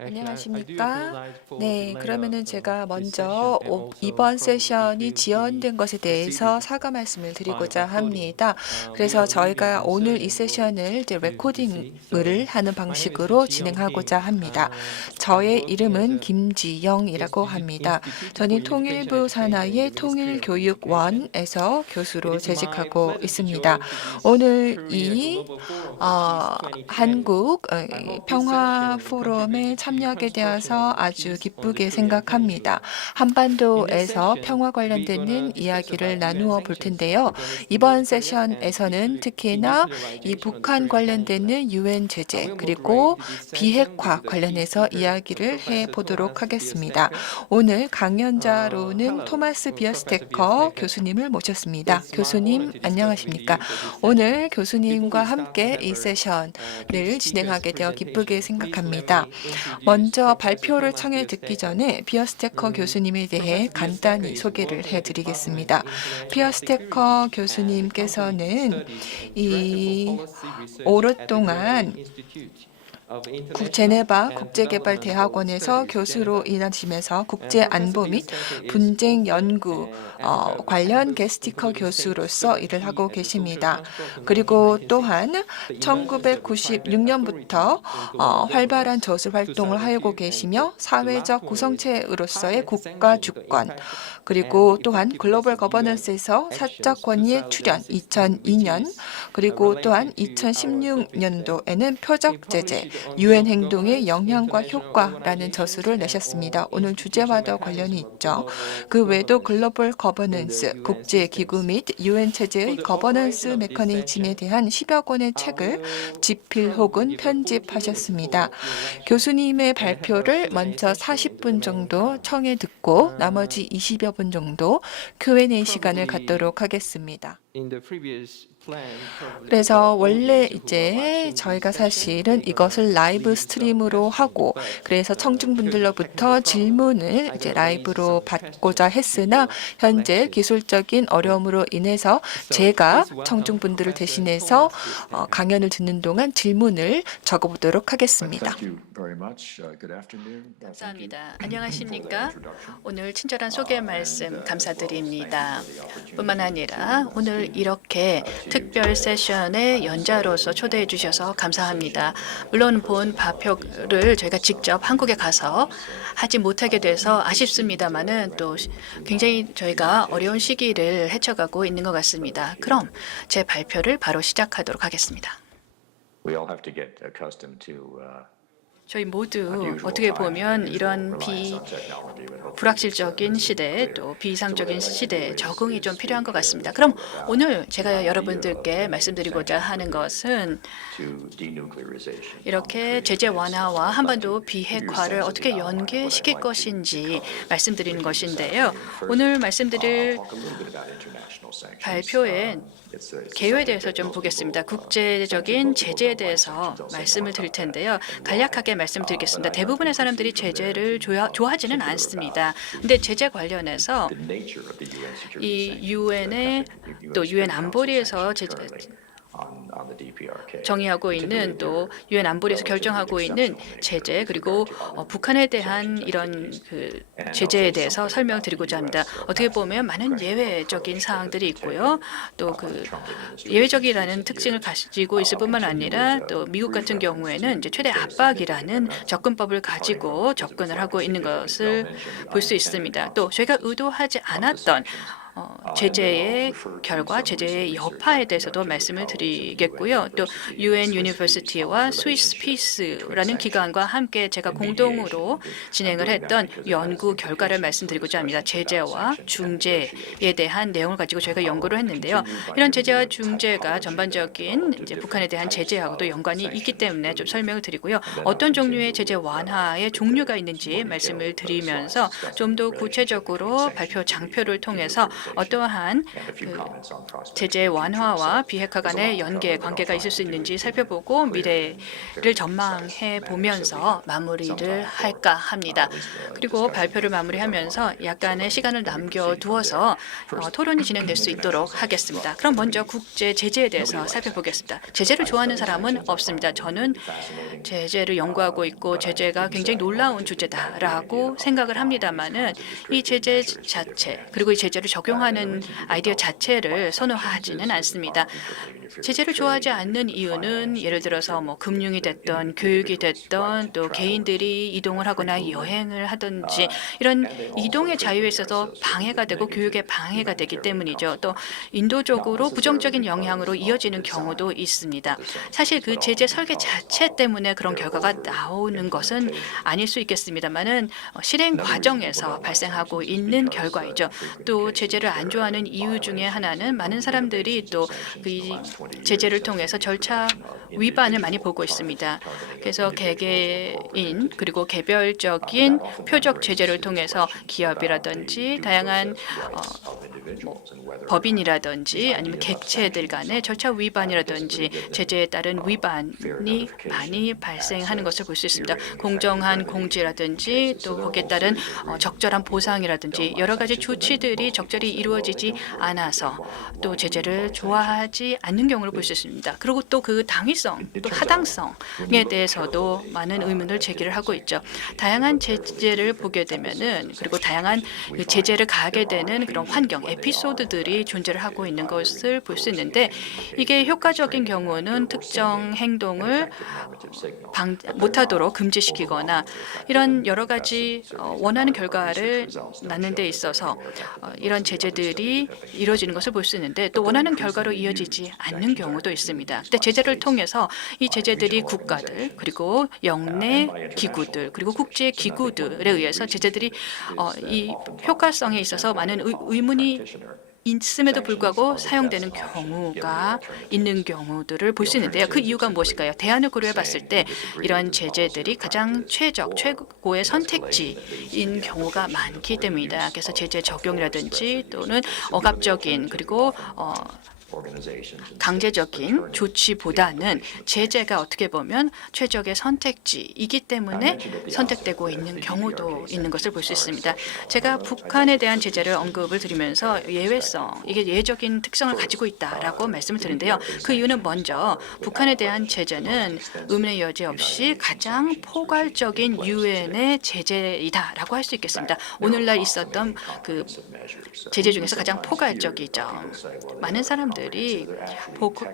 안녕하십니까? 네, 그러면은 제가 먼저 이번 세션이 지연된 것에 대해서 사과 말씀을 드리고자 합니다. 그래서 저희가 오늘 이 세션을 이제 레코딩을 하는 방식으로 진행하고자 합니다. 저의 이름은 김지영이라고 합니다. 저는 통일부 산하의 통일교육원에서 교수로 재직하고 있습니다. 오늘 한국 이 평화 포럼에 참여하게 되어서 아주 기쁘게 생각합니다. 한반도에서 평화 관련되는 이야기를 나누어 볼 텐데요. 이번 세션에서는 특히나 이 북한 관련되는 유엔 제재 그리고 비핵화 관련해서 이야기를 해 보도록 하겠습니다. 오늘 강연자로는 토마스 비어스테커 교수님을 모셨습니다. 교수님 안녕하십니까? 오늘 교수님과 함께 이 세션을 진행하게 되어 기쁘게 생각합니다. 먼저 발표를 청해 듣기 전에 비어스테커 교수님에 대해 간단히 소개를 해드리겠습니다. 비어스테커 교수님께서는 오랫동안 제네바 국제개발대학원에서 교수로 일하시면서 국제안보 및 분쟁 연구 관련 게스티커 교수로서 일을 하고 계십니다. 그리고 또한 1996년부터 활발한 저술 활동을 하고 계시며 사회적 구성체로서의 국가 주권 그리고 또한 글로벌 거버넌스에서 사적 권위에 출연 2002년 그리고 또한 2016년도에는 표적 제재 유엔 행동의 영향과 효과라는 저술을 내셨습니다. 오늘 주제와도 관련이 있죠. 그 외에도 글로벌 거버넌스, 국제기구 및 유엔 체제의 거버넌스 메커니즘에 대한 10여 권의 책을 집필 혹은 편집하셨습니다. 교수님의 발표를 먼저 40분 정도 청해 듣고 나머지 20여 분 정도 Q&A 시간을 갖도록 하겠습니다. 그래서 원래 이제 저희가 사실은 이것을 라이브 스트림으로 하고 그래서 청중분들로부터 질문을 이제 라이브로 받고자 했으나 현재 기술적인 어려움으로 인해서 제가 청중분들을 대신해서 강연을 듣는 동안 질문을 적어보도록 하겠습니다. 감사합니다. 안녕하십니까? 오늘 친절한 소개 말씀 감사드립니다. 뿐만 아니라 오늘 이렇게 특별 세션의 연자로서 초대해 주셔서 감사합니다. 물론 본 발표를 저희가 직접 한국에 가서 하지 못하게 돼서 아쉽습니다만은 또 굉장히 저희가 어려운 시기를 헤쳐가고 있는 것 같습니다. 그럼 제 발표를 바로 시작하도록 하겠습니다. 저희 모두 어떻게 보면 이런 불확실적인 시대 또 비이상적인 시대에 적응이 좀 필요한 것 같습니다. 그럼 오늘 제가 여러분들께 말씀드리고자 하는 것은 이렇게 제재 완화와 한반도 비핵화를 어떻게 연계시킬 것인지 말씀드리는 것인데요. 오늘 말씀드릴 발표엔 개요에 대해서 좀 보겠습니다. 국제적인 제재에 대해서 말씀을 드릴 텐데요. 간략하게 말씀드리겠습니다. 대부분의 사람들이 제재를 좋아하지는 않습니다. 근데 제재 관련해서 이 유엔의 또 유엔 안보리에서 정의하고 있는 또 유엔 안보리에서 결정하고 있는 제재 그리고 북한에 대한 이런 제재에 대해서 설명드리고자 합니다. 어떻게 보면 많은 예외적인 사항들이 있고요. 또 예외적이라는 특징을 가지고 있을 뿐만 아니라 또 미국 같은 경우에는 이제 최대 압박이라는 접근법을 가지고 접근을 하고 있는 것을 볼 수 있습니다. 또 저희가 의도하지 않았던 제재의 결과, 제재의 여파에 대해서도 말씀을 드리겠고요. 또 UN 유니버시티와 스위스 피스라는 기관과 함께 제가 공동으로 진행을 했던 연구 결과를 말씀드리고자 합니다. 제재와 중재에 대한 내용을 가지고 저희가 연구를 했는데요. 이런 제재와 중재가 전반적인 이제 북한에 대한 제재하고도 연관이 있기 때문에 좀 설명을 드리고요. 어떤 종류의 제재 완화의 종류가 있는지 말씀을 드리면서 좀 더 구체적으로 발표 장표를 통해서 어떠한 그 제재 완화와 비핵화 간의 관계가 있을 수 있는지 살펴보고 미래를 전망해 보면서 마무리를 할까 합니다. 그리고 발표를 마무리하면서 약간의 시간을 남겨두어서 토론이 진행될 수 있도록 하겠습니다. 그럼 먼저 국제 제재에 대해서 살펴보겠습니다. 제재를 좋아하는 사람은 없습니다. 저는 제재를 연구하고 있고 제재가 굉장히 놀라운 주제다라고 생각을 합니다만은 이 제재 자체 그리고 이 제재를 적용하는 아이디어 자체를 선호하지는 않습니다. 제재를 좋아하지 않는 이유는 예를 들어서 뭐 금융이 됐던 교육이 됐던 또 개인들이 이동을 하거나 여행을 하든지 이런 이동의 자유에 있어서 방해가 되고 교육에 방해가 되기 때문이죠. 또 인도적으로 부정적인 영향으로 이어지는 경우도 있습니다. 사실 그 제재 설계 자체 때문에 그런 결과가 나오는 것은 아닐 수 있겠습니다만은 실행 과정에서 발생하고 있는 결과이죠. 또 제재를 안 좋아하는 이유 중에 하나는 많은 사람들이 또 그 제재를 통해서 절차 위반을 많이 보고 있습니다. 그래서 개개인 그리고 개별적인 표적 제재를 통해서 기업이라든지 다양한 법인이라든지 아니면 객체들 간의 절차 위반이라든지 제재에 따른 위반이 많이 발생하는 것을 볼 수 있습니다. 공정한 공지라든지 또 거기에 따른 적절한 보상이라든지 여러 가지 조치들이 적절히 이루어지지 않아서 또 제재를 좋아하지 않는 경우를 볼 수 있습니다. 그리고 또 그 당위성, 또 타당성에 대해서도 많은 의문을 제기를 하고 있죠. 다양한 제재를 보게 되면은 그리고 다양한 그 제재를 가하게 되는 그런 환경, 에피소드들이 존재를 하고 있는 것을 볼 수 있는데 이게 효과적인 경우는 특정 행동을 못하도록 금지시키거나 이런 여러 가지 원하는 결과를 낳는 데 있어서 이런 제재들이 이루어지는 것을 볼 수 있는데 또 원하는 결과로 이어지지 않는 경우도 있습니다. 근데 제재를 통해서 이 제재들이 국가들 그리고 영내 기구들 그리고 국제 기구들에 의해서 제재들이 이 효과성에 있어서 많은 의문이 있음에도 불구하고 사용되는 경우가 있는 경우들을 볼 수 있는데요. 그 이유가 무엇일까요? 대안을 고려해 봤을 때 이런 제재들이 가장 최고의 선택지인 경우가 많기 때문이다. 그래서 제재 적용이라든지 또는 억압적인 그리고 강제적인 조치보다는 제재가 어떻게 보면 최적의 선택지이기 때문에 선택되고 있는 경우도 있는 것을 볼 수 있습니다. 제가 북한에 대한 제재를 언급을 드리면서 예외성, 이게 예외적인 특성을 가지고 있다라고 말씀을 드리는데요. 그 이유는 먼저 북한에 대한 제재는 의문의 여지 없이 가장 포괄적인 유엔의 제재이다라고 할 수 있겠습니다. 오늘날 있었던 그 제재 중에서 가장 포괄적이죠. 많은 사람들이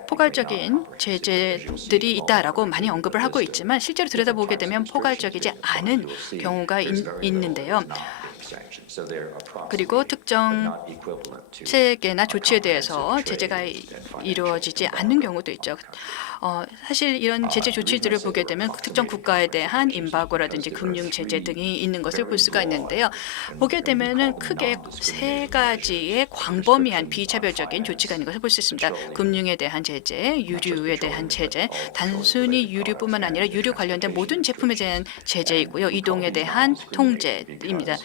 포괄적인 제재들이 있다라고 많이 언급을 하고 있지만 실제로 들여다보게 되면 포괄적이지 않은 경우가 있는데요. 그리고 특정 체계나 조치에 대해서 제재가 이루어지지 않는 경우도 있죠. 사실 이런 제재 조치들을 보게 되면 특정 국가에 대한 임바고라든지 금융 제재 등이 있는 것을 볼 수가 있는데요. 보게 되면은 크게 세 가지의 광범위한 비차별적인 조치가 있는 것을 볼 수 있습니다. 금융에 대한 제재, 유류에 대한 제재, 단순히 유류뿐만 아니라 유류 관련된 모든 제품에 대한 제재이고요. 이동에 대한 통제입니다.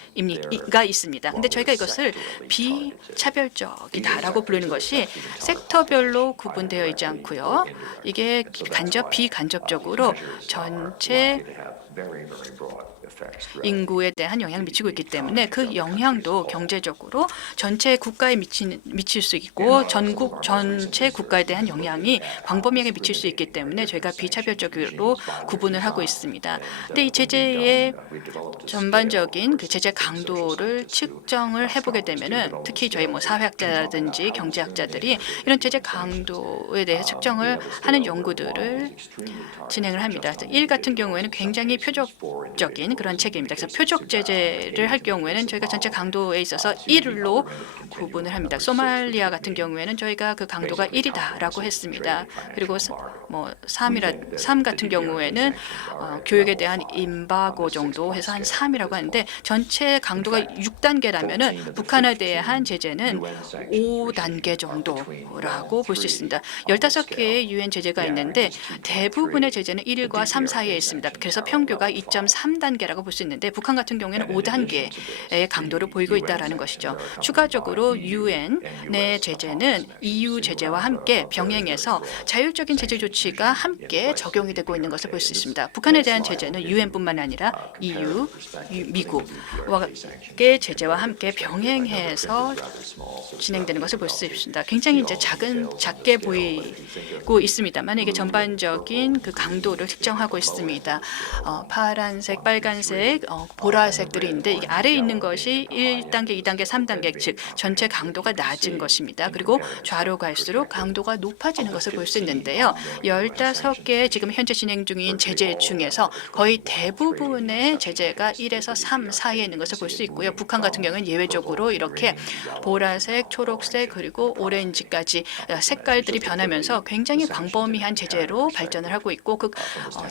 가 있습니다. 근데 저희가 이것을 비차별적이다라고 부르는 것이 섹터별로 구분되어 있지 않고요. 이게 비간접적으로 전체 인구에 대한 영향을 미치고 있기 때문에 그 영향도 경제적으로 전체 국가에 미칠 수 있고 전체 국가에 대한 영향이 광범위하게 미칠 수 있기 때문에 저희가 비차별적으로 구분을 하고 있습니다. 근데 이 제재의 전반적인 그 제재 강도를 측정을 해보게 되면은 특히 저희 뭐 사회학자라든지 경제학자들이 이런 제재 강도에 대해 측정을 하는 연구들을 진행을 합니다. 1 같은 경우에는 굉장히 표적적인 그런 체계입니다. 그래서 표적 제재를 할 경우에는 저희가 전체 강도에 있어서 1로 구분을 합니다. 소말리아 같은 경우에는 저희가 그 강도가 1이다라고 했습니다. 그리고 뭐 3 같은 경우에는 교육에 대한 임바고 정도 해서 한 3이라고 하는데 전체 강도가 6단계라면은 북한에 대한 제재는 5단계 정도라고 볼 수 있습니다. 15개의 유엔 제재가 제재가 있는데 대부분의 제재는 1과 3 사이에 있습니다. 그래서 평균가 2.3단계라고 볼 수 있는데 북한 같은 경우에는 5단계의 강도를 보이고 있다는 것이죠. 추가적으로 유엔의 제재는 EU 제재와 함께 병행해서 자율적인 제재 조치가 함께 적용이 되고 있는 것을 볼 수 있습니다. 북한에 대한 제재는 유엔뿐만 아니라 EU, 미국과 제재와 함께 병행해서 진행되는 것을 볼 수 있습니다. 굉장히 이제 작게 보이고 있습니다만 이게 전반적인 그 강도를 측정하고 있습니다. 파란색, 빨간색, 보라색들이 있는데 이 아래에 있는 것이 1단계, 2단계, 3단계 즉 전체 강도가 낮은 것입니다. 그리고 좌로 갈수록 강도가 높아지는 것을 볼 수 있는데요. 15개 지금 현재 진행 중인 제재 중에서 거의 대부분의 제재가 1에서 3 사이에 있는 것을 볼 수 있고요. 북한 같은 경우는 예외적으로 이렇게 보라색, 초록색 그리고 오렌지까지 색깔들이 변하면서 굉장히 광범위한 제재로 발전을 하고 있고 그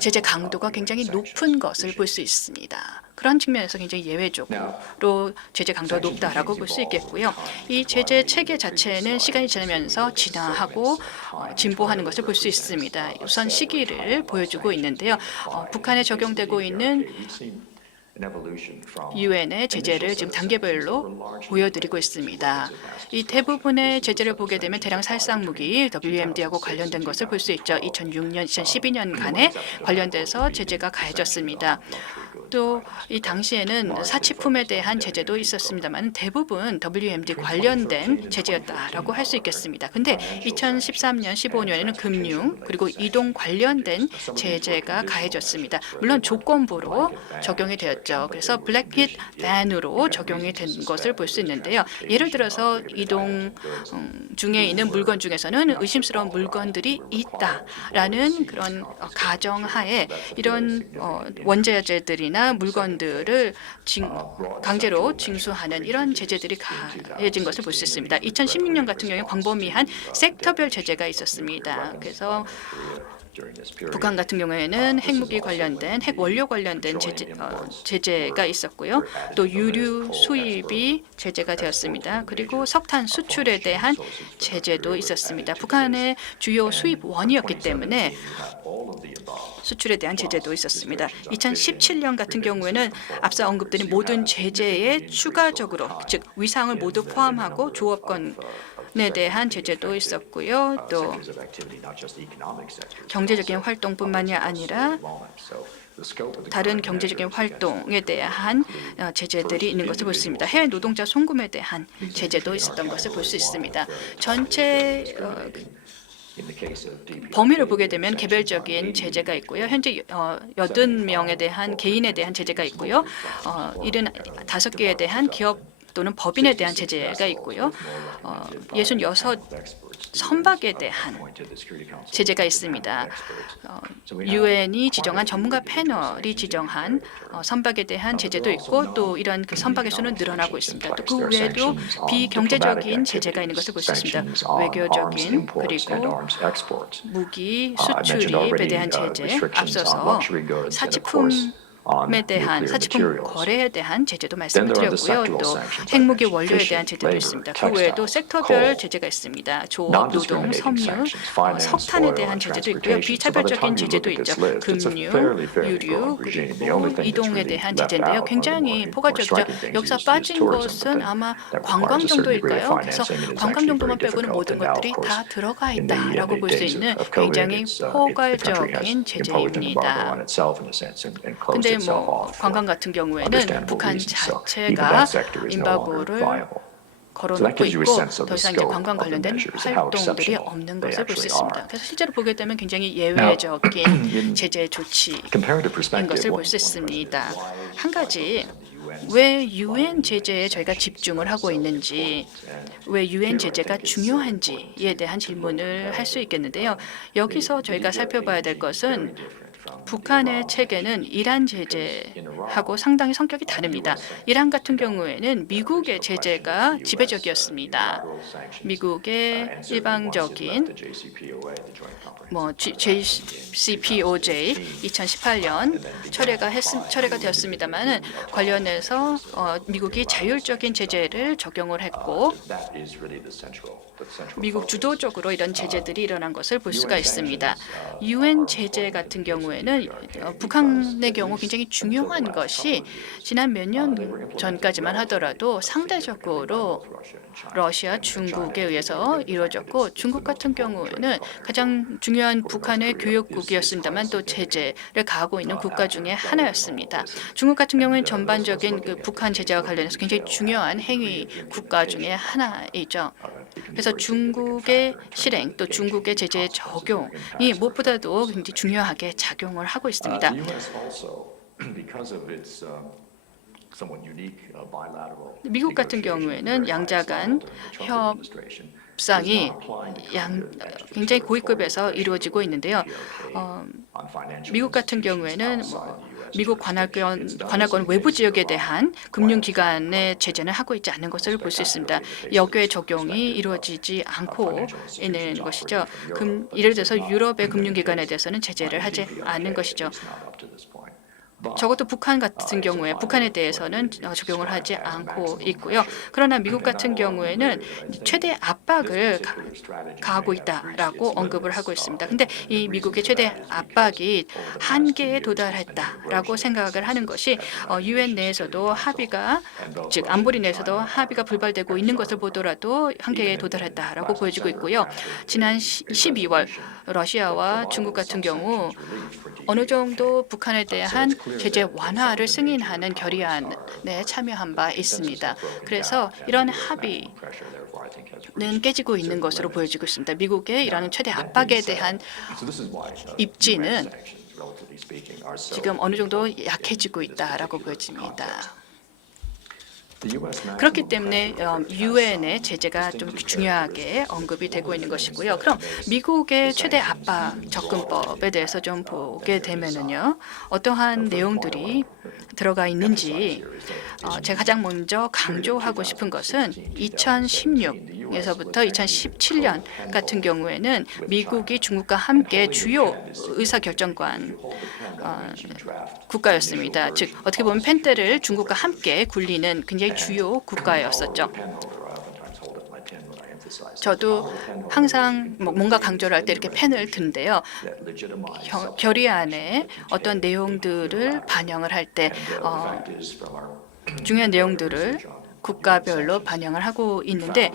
제재 강도가 굉장히 높은 것을 볼 수 있습니다. 그런 측면에서 굉장히 예외적으로 제재 강도가 높다라고 볼 수 있겠고요. 이 제재 체계 자체는 시간이 지나면서 진화하고 진보하는 것을 볼 수 있습니다. 우선 시기를 보여주고 있는데요. 북한에 적용되고 있는 유엔의 제재를 지금 단계별로 보여드리고 있습니다. 이 대부분의 제재를 보게 되면 대량 살상 무기 WMD하고 관련된 것을 볼 수 있죠. 2006년, 2012년간에 관련돼서 제재가 가해졌습니다. 또 이 당시에는 사치품에 대한 제재도 있었습니다만 대부분 WMD 관련된 제재였다라고 할 수 있겠습니다. 근데 2013년, 15년에는 금융 그리고 이동 관련된 제재가 가해졌습니다. 물론 조건부로 적용이 되었죠. 그래서 블랙핏 밴으로 적용이 된 것을 볼 수 있는데요. 예를 들어서 이동 중에 있는 물건 중에서는 의심스러운 물건들이 있다라는 그런 가정하에 이런 원자재들이나 물건들을 강제로 징수하는 이런 제재들이 가해진 것을 볼 수 있습니다. 2016년 같은 경우에 광범위한 섹터별 제재가 있었습니다. 그래서 북한 같은 경우에는 핵무기 관련된 핵 원료 관련된 제재가 있었고요. 또 유류 수입이 제재가 되었습니다. 그리고 석탄 수출에 대한 제재도 있었습니다. 북한의 주요 수입원이었기 때문에 수출에 대한 제재도 있었습니다. 2017년 같은 경우에는 앞서 언급드린 모든 제재에 추가적으로 즉 위상을 모두 포함하고 조업권에 대한 제재도 있었고요. 또 경제적인 활동뿐만이 아니라 다른 경제적인 활동에 대한 제재들이 있는 것을 볼 수 있습니다. 해외 노동자 송금에 대한 제재도 있었던 것을 볼 수 있습니다. 전체 범위를 보게 되면 개별적인 제재가 있고요. 현재 80명에 대한 개인에 대한 제재가 있고요. 75개에 대한 기업 또는 법인에 대한 제재가 있고요. 66 선박에 대한 제재가 있습니다. 유엔이 지정한 전문가 패널이 지정한 선박에 대한 제재도 있고 또 이런 그 선박의 수는 늘어나고 있습니다. 또 그 외에도 비경제적인 제재가 있는 것을 볼 수 있습니다. 외교적인 그리고 무기 수출입에 대한 제재, 앞서서 사치품 거래에 대한 제재도 말씀을 드렸고요. 또 핵무기 원료에 대한 제재도 있습니다. 그 외에도 섹터별 제재가 있습니다. 조업, 노동, 섬유, 석탄에 대한 제재도 있고요. 비차별적인 제재도 있죠. 금융, 유류, 그리고 이동에 대한 제재인데요. 굉장히 포괄적이죠. 여기서 빠진 것은 아마 관광 정도일까요? 그래서 관광 정도만 빼고는 모든 것들이 다 들어가 있다라고 볼 수 있는 굉장히 포괄적인 제재입니다. 근데 관광 같은 경우에는 북한 자체가 임박고를 걸어놓고 있고 더 이상 이제 관광 관련된 활동들이 없는 것을 볼 수 있습니다. 그래서 실제로 보게 되면 굉장히 예외적인 제재 조치인 것을 볼 수 있습니다. 한 가지 왜 유엔 제재에 저희가 집중을 하고 있는지, 왜 유엔 제재가 중요한지에 대한 질문을 할 수 있겠는데요. 여기서 저희가 살펴봐야 될 것은 북한의 체계는 이란 제재하고 상당히 성격이 다릅니다. 이란 같은 경우에는 미국의 제재가 지배적이었습니다. 미국의 일방적인 JCPOJ 2018년 철회가 되었습니다만은 관련해서 미국이 자율적인 제재를 적용을 했고 미국 주도적으로 이런 제재들이 일어난 것을 볼 수가 있습니다. UN 제재 같은 경우에는 북한의 경우 굉장히 중요한 것이 지난 몇 년 전까지만 하더라도 상대적으로 러시아, 중국에 의해서 이루어졌고 중국 같은 경우에는 가장 중요한 북한의 교역국이었습니다만 또 제재를 가하고 있는 국가 중에 하나였습니다. 중국 같은 경우에는 전반적인 북한 제재와 관련해서 굉장히 중요한 행위 국가 중에 하나이죠. 그래서 중국의 실행 또 중국의 제재 적용이 무엇보다도 굉장히 중요하게 작용을 하고 있습니다. 미국 같은 경우에는 양자 간 협상이 굉장히 고위급에서 이루어지고 있는데요. 미국 같은 경우에는 미국 관할권 외부 지역에 대한 금융기관의 제재는 하고 있지 않은 것을 볼 수 있습니다. 역외 적용이 이루어지지 않고 있는 것이죠. 예를 들어서 유럽의 금융기관에 대해서는 제재를 하지 않는 것이죠. 적어도 북한 같은 경우에 북한에 대해서는 적용을 하지 않고 있고요. 그러나 미국 같은 경우에는 최대 압박을 가하고 있다라고 언급을 하고 있습니다. 그런데 이 미국의 최대 압박이 한계에 도달했다라고 생각을 하는 것이 UN 내에서도 합의가 즉 안보리 내에서도 합의가 불발되고 있는 것을 보더라도 한계에 도달했다라고 보여지고 있고요. 지난 12월 러시아와 중국 같은 경우 어느 정도 북한에 대한 제재 완화를 승인하는 결의안에 참여한 바 있습니다. 그래서 이런 합의는 깨지고 있는 것으로 보여지고 있습니다. 미국의 이런 최대 압박에 대한 입지는 지금 어느 정도 약해지고 있다라고 보여집니다. 그렇기 때문에 유엔의 제재가 좀 중요하게 언급이 되고 있는 것이고요. 그럼 미국의 최대 압박 접근법에 대해서 좀 보게 되면은요, 어떠한 내용들이 들어가 있는지 제가 가장 먼저 강조하고 싶은 것은 2016에서부터 2017년 같은 경우에는 미국이 중국과 함께 주요 의사결정권 국가였습니다. 즉 어떻게 보면 펜대를 중국과 함께 굴리는 굉장히 주요 국가였었죠. 저도 항상 뭔가 강조를 할 때 이렇게 펜을 드는데요. 결의안에 어떤 내용들을 반영을 할 때 중요한 내용들을 국가별로 반영을 하고 있는데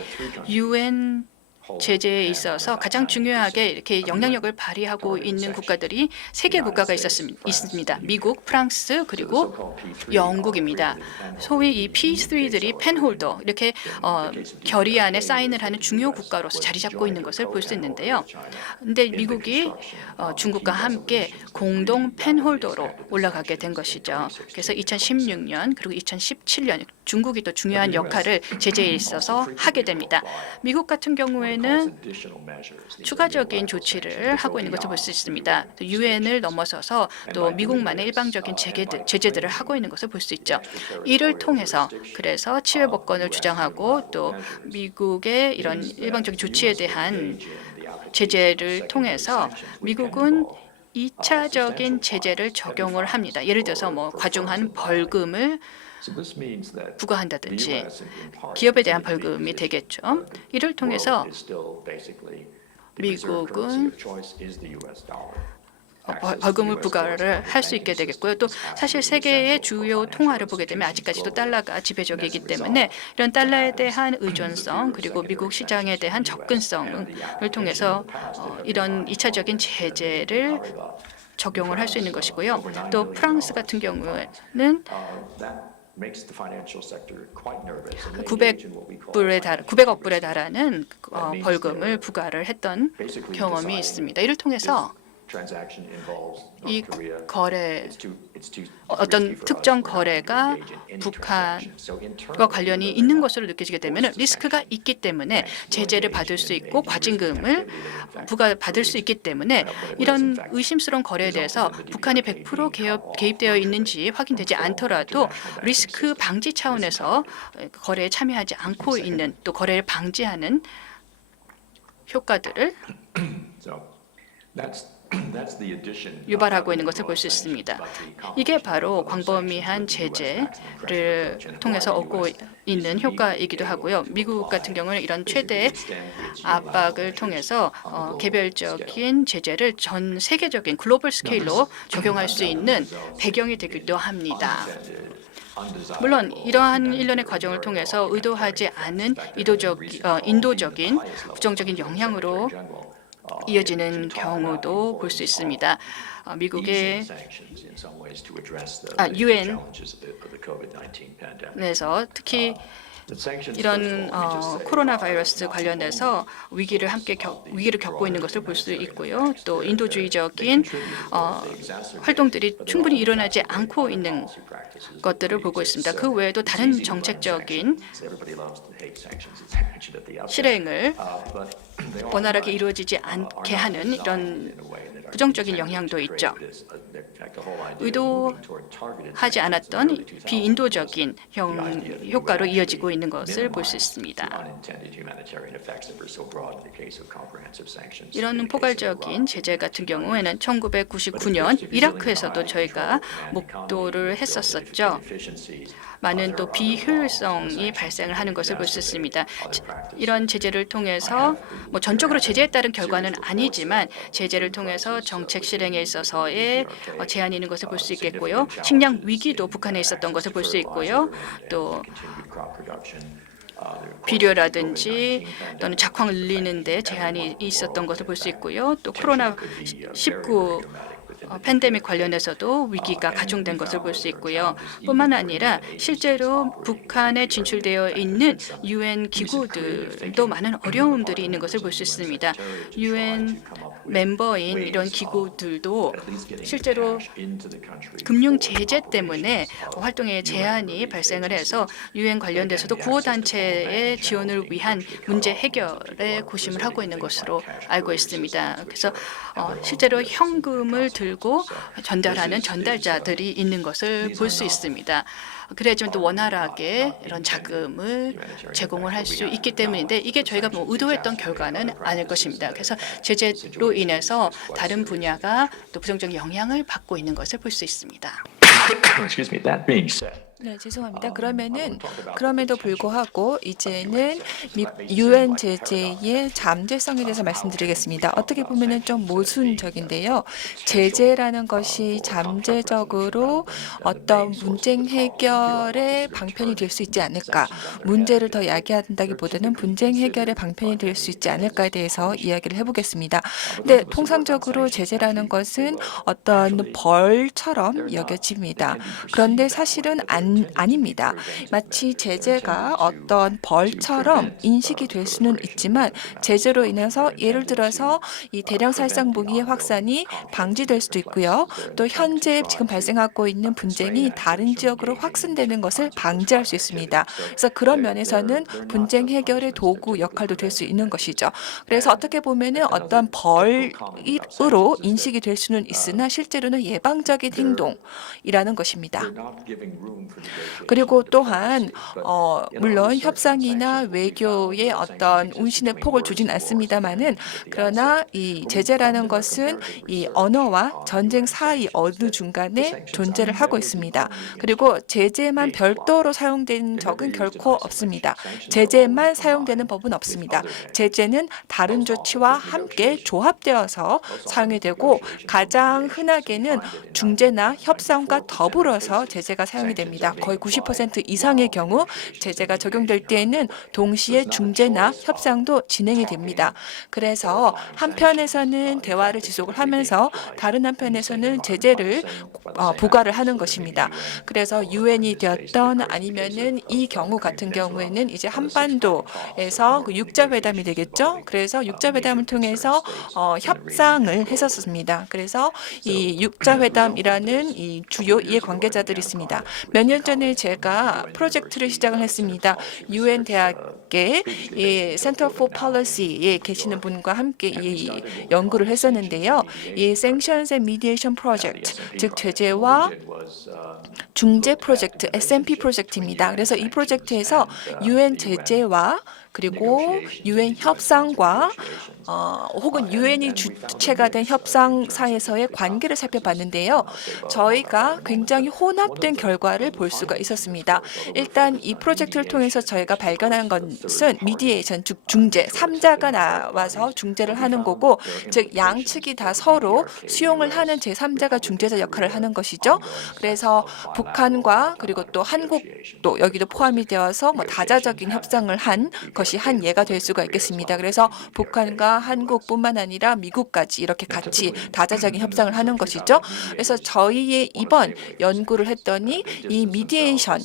UN 제재에 있어서 가장 중요하게 이렇게 영향력을 발휘하고 있는 국가들이 세 개 국가가 있습니다. 미국, 프랑스 그리고 영국입니다. 소위 이 P3들이 펜홀더 이렇게 결의안에 사인을 하는 중요 국가로서 자리 잡고 있는 것을 볼 수 있는데요. 그런데 미국이 중국과 함께 공동 펜홀더로 올라가게 된 것이죠. 그래서 2016년 그리고 2017년 중국이 또 중요한 역할을 제재에 있어서 하게 됩니다. 미국 같은 경우에는 추가적인 조치를 하고 있는 것을 볼 수 있습니다. 유엔을 넘어서서 또 미국만의 일방적인 제재들을 하고 있는 것을 볼 수 있죠. 이를 통해서 그래서 치외법권을 주장하고 또 미국의 이런 일방적인 조치에 대한 제재를 통해서 미국은 2차적인 제재를 적용을 합니다. 예를 들어서 과중한 벌금을 부과한다든지 기업에 대한 벌금이 되겠죠. 이를 통해서 미국은 벌금을 부과를 할 수 있게 되겠고요. 또 사실 세계의 주요 통화를 보게 되면 아직까지도 달러가 지배적이기 때문에 이런 달러에 대한 의존성 그리고 미국 시장에 대한 접근성을 통해서 이런 2차적인 제재를 적용을 할 수 있는 것이고요. 또 프랑스 같은 경우에는 900억 불에 달하는 벌금을 부과를 했던 경험이 있습니다. 이를 통해서 이 거래 어떤 특정 거래가 북한과 관련이 있는 것으로 느껴지게 되면 리스크가 있기 때문에 제재를 받을 수 있고 과징금을 부과받을 수 있기 때문에 이런 의심스러운 거래에 대해서 북한이 100% 개입되어 있는지 확인되지 않더라도 리스크 방지 차원에서 거래에 참여하지 않고 있는 또 거래를 방지하는 효과들을 유발하고 있는 것을 볼 수 있습니다. 이게 바로 광범위한 제재를 통해서 얻고 있는 효과이기도 하고요. 미국 같은 경우는 이런 최대 압박을 통해서 개별적인 제재를 전 세계적인 글로벌 스케일로 적용할 수 있는 배경이 되기도 합니다. 물론 이러한 일련의 과정을 통해서 의도하지 않은 인도적인 부정적인 영향으로 이어지는 경우도 볼 수 있습니다. 미국의 유엔에서 특히 이런 코로나 바이러스 관련해서 위기를 겪고 있는 것을 볼 수 있고요. 또 인도주의적인 활동들이 충분히 일어나지 않고 있는 것들을 보고 있습니다. 그 외에도 다른 정책적인 실행을 원활하게 이루어지지 않게 하는 이런 부정적인 영향도 있죠. 의도하지 않았던 비인도적인 효과로 이어지고 있는 것을 볼 수 있습니다. 이런 포괄적인 제재 같은 경우에는 1999년 이라크에서도 저희가 목도를 했었었죠. 많은 또 비효율성이 발생을 하는 것을 볼 수 있습니다. 이런 제재를 통해서 전적으로 제재에 따른 결과는 아니지만 제재를 통해서 정책 실행에 있어서의 제한이 있는 것을 볼 수 있겠고요. 식량 위기도 북한에 있었던 것을 볼 수 있고요. 또 비료라든지 또는 작황을 늘리는 데 제한이 있었던 것을 볼 수 있고요. 또 코로나19 팬데믹 관련해서도 위기가 가중된 것을 볼 수 있고요. 뿐만 아니라 실제로 북한에 진출되어 있는 유엔 기구들도 많은 어려움들이 있는 것을 볼 수 있습니다. 유엔 멤버인 이런 기구들도 실제로 금융 제재 때문에 활동에 제한이 발생을 해서 유엔 관련돼서도 구호단체의 지원을 위한 문제 해결에 고심을 하고 있는 것으로 알고 있습니다. 그래서 실제로 현금을 들고 전달하는 전달자들이 있는 것을 볼 수 있습니다. 그래야지만 또 원활하게 이런 자금을 제공을 할 수 있기 때문인데 이게 저희가 의도했던 결과는 아닐 것입니다. 그래서 제재로 인해서 다른 분야가 또 부정적인 영향을 받고 있는 것을 볼 수 있습니다. 네, 죄송합니다. 그럼에도 불구하고 이제는 유엔 제재의 잠재성에 대해서 말씀드리겠습니다. 어떻게 보면은 좀 모순적인데요. 제재라는 것이 잠재적으로 어떤 문제 해결의 방편이 될 수 있지 않을까? 문제를 더 야기한다기보다는 분쟁 해결의 방편이 될 수 있지 않을까에 대해서 이야기를 해보겠습니다. 근데 통상적으로 제재라는 것은 어떤 벌처럼 여겨집니다. 그런데 사실은 아닙니다. 마치 제재가 어떤 벌처럼 인식이 될 수는 있지만 제재로 인해서 예를 들어서 이 대량 살상 무기의 확산이 방지될 수도 있고요. 또 현재 지금 발생하고 있는 분쟁이 다른 지역으로 확산되는 것을 방지할 수 있습니다. 그래서 그런 면에서는 분쟁 해결의 도구 역할도 될 수 있는 것이죠. 그래서 어떻게 보면은 어떤 벌으로 인식이 될 수는 있으나 실제로는 예방적인 행동이라는 것입니다. 그리고 또한 물론 협상이나 외교의 어떤 운신의 폭을 주진 않습니다만은 그러나 이 제재라는 것은 이 언어와 전쟁 사이 어느 중간에 존재를 하고 있습니다. 그리고 제재만 별도로 사용된 적은 결코 없습니다. 제재만 사용되는 법은 없습니다. 제재는 다른 조치와 함께 조합되어서 사용이 되고 가장 흔하게는 중재나 협상과 더불어서 제재가 사용이 됩니다. 있습니다. 거의 90% 이상의 경우 제재가 적용될 때에는 동시에 중재나 협상도 진행이 됩니다. 그래서 한편에서는 대화를 지속을 하면서 다른 한편에서는 제재를 부과를 하는 것입니다. 그래서 유엔이 되었던 아니면은 이 경우 같은 경우에는 이제 한반도에서 그 육자회담이 되겠죠. 그래서 육자회담을 통해서 협상을 했었습니다. 그래서 이 육자회담이라는 이 주요 이해관계자들이 있습니다. 몇 년 전에 제가 프로젝트를 시작을 했습니다. 유엔 대학의 이 Center for Policy에 계시는 분과 함께 이 연구를 했었는데요. 이 Sanctions and Mediation Project, 즉 제재와 중재 프로젝트, SMP 프로젝트입니다. 그래서 이 프로젝트에서 유엔 제재와 그리고 유엔 협상과 혹은 유엔이 주체가 된 협상사에서의 관계를 살펴봤는데요. 저희가 굉장히 혼합된 결과를 볼 수가 있었습니다. 일단 이 프로젝트를 통해서 저희가 발견한 것은 미디에이션, 즉 중재, 3자가 나와서 중재를 하는 거고, 즉 양측이 다 서로 수용을 하는 제3자가 중재자 역할을 하는 것이죠. 그래서 북한과 그리고 또 한국도 여기도 포함이 되어서 뭐 다자적인 협상을 한 것이 한 예가 될 수가 있겠습니다. 그래서 북한과 한국뿐만 아니라 미국까지 이렇게 같이 다자적인 협상을 하는 것이죠. 그래서 저희의 이번 연구를 했더니 이 미디에이션,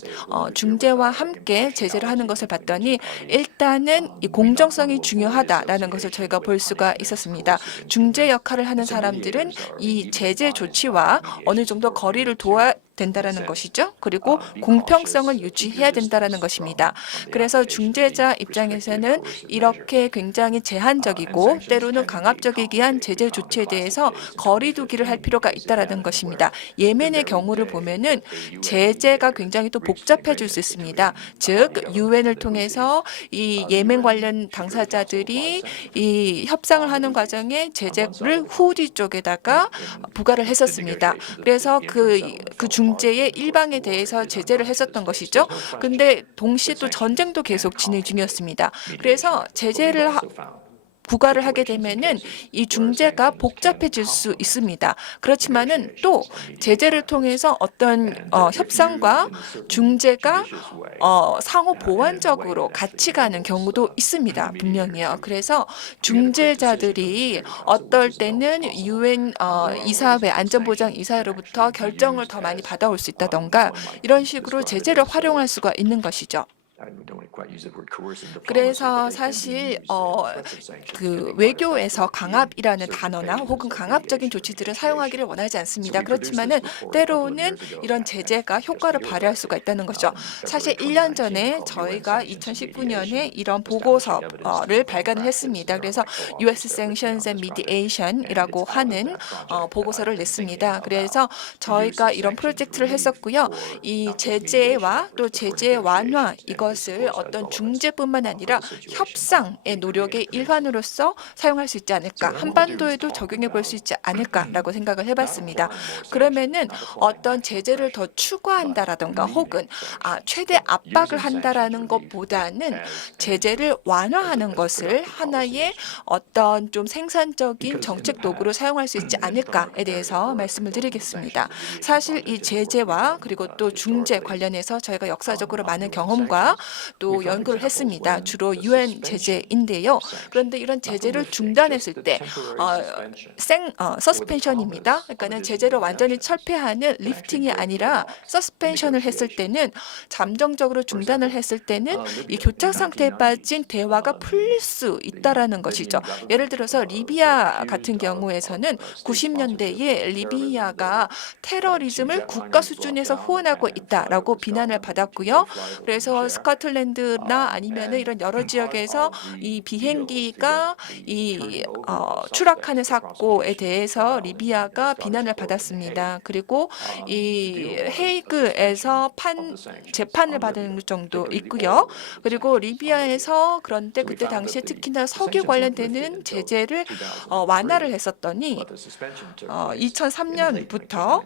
중재와 함께 제재를 하는 것을 봤더니 일단은 이 공정성이 중요하다라는 것을 저희가 볼 수가 있었습니다. 중재 역할을 하는 사람들은 이 제재 조치와 어느 정도 거리를 둬야 된다라는 것이죠. 그리고 공평성을 유지해야 된다라는 것입니다. 그래서 중재자 입장에서는 이렇게 굉장히 제한적이고 때로는 강압적이게 한 제재 조치에 대해서 거리두기를 할 필요가 있다라는 것입니다. 예멘의 경우를 보면은 제재가 굉장히 또 복잡해질 수 있습니다. 즉 유엔을 통해서 이 예멘 관련 당사자들이 이 협상을 하는 과정에 제재를 후디 쪽에다가 부과를 했었습니다. 그래서 그 중재의 일방에 대해서 제재를 했었던 것이죠. 근데 동시에 또 전쟁도 계속 진행 중이었습니다. 그래서 제재를 부과를 하게 되면은 이 중재가 복잡해질 수 있습니다. 그렇지만은 또 제재를 통해서 어떤 협상과 중재가 상호 보완적으로 같이 가는 경우도 있습니다. 분명히요. 그래서 중재자들이 어떨 때는 유엔 이사회 안전보장 이사회로부터 결정을 더 많이 받아올 수 있다던가 이런 식으로 제재를 활용할 수가 있는 것이죠. 그래서 사실 그 외교에서 강압이라는 단어나 혹은 강압적인 조치들을 사용하기를 원하지 않습니다. 그렇지만은 때로는 이런 제재가 효과를 발휘할 수가 있다는 거죠. 사실 1년 전에 저희가 2019년에 이런 보고서를 발간을 했습니다. 그래서 U.S. Sanctions and Mediation이라고 하는 보고서를 냈습니다. 그래서 저희가 이런 프로젝트를 했었고요. 이 제재와 또 제재 완화 이것을 어떤 중재뿐만 아니라 협상의 노력의 일환으로서 사용할 수 있지 않을까, 한반도에도 적용해 볼 수 있지 않을까라고 생각을 해봤습니다. 그러면은 어떤 제재를 더 추구한다라던가 혹은 최대 압박을 한다라는 것보다는 제재를 완화하는 것을 하나의 어떤 좀 생산적인 정책 도구로 사용할 수 있지 않을까에 대해서 말씀을 드리겠습니다. 사실 이 제재와 그리고 또 중재 관련해서 저희가 역사적으로 많은 경험과 또 연구를 했습니다. 주로 유엔 제재인데요. 그런데 이런 제재를 중단했을 때 서스펜션입니다. 그러니까는 제재를 완전히 철폐하는 리프팅이 아니라 서스펜션을 했을 때는 잠정적으로 중단을 했을 때는 이 교착 상태에 빠진 대화가 풀릴 수 있다라는 것이죠. 예를 들어서 리비아 같은 경우에서는 90년대에 리비아가 테러리즘을 국가 수준에서 후원하고 있다라고 비난을 받았고요. 그래서 스코틀랜드나 아니면은 이런 여러 지역에서 이 비행기가 추락하는 사고에 대해서 리비아가 비난을 받았습니다. 그리고 이 헤이그에서 재판을 받은 정도 있고요. 그리고 리비아에서 그런데 그때 당시에 특히나 석유 관련되는 제재를 완화를 했었더니 2003년부터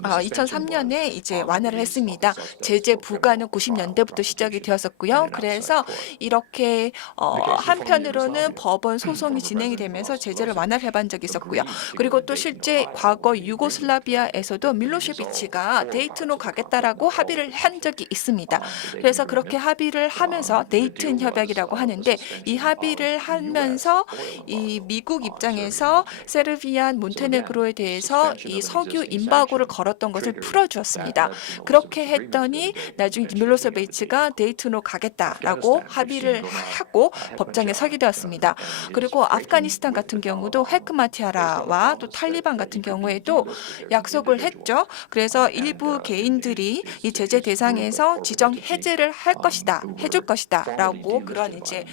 2003년에 이제 완화를 했습니다. 제재 부과는 90년대부터 시작이 되었었고요. 그래서 이렇게 한편으로는 법원 소송이 진행이 되면서 제재를 완화를 해본 적이 있었고요. 그리고 또 실제 과거 유고슬라비아에서도 밀로세비치가 데이튼으로 가겠다라고 합의를 한 적이 있습니다. 그래서 그렇게 합의를 하면서 데이튼 협약이라고 하는데 이 합의를 하면서 이 미국 입장에서 세르비아, 몬테네그로에 대해서 이 석유 임바고를 걸었던 것을 풀어주었습니다. 그렇게 했더니 나중에 밀로세비치가 데이튼으로 가겠다라고 합의를 하고 법정에 서게 되었습니다. 그리고 아프가니스탄 같은 경우도 헤크마티아라와 또 탈리반 같은 경우에도 약속을 했죠. 그래서 일부 개인들이 이 제재 대상에서 지정 해제를 할 것이다, 해줄 것이다라고 그런 이제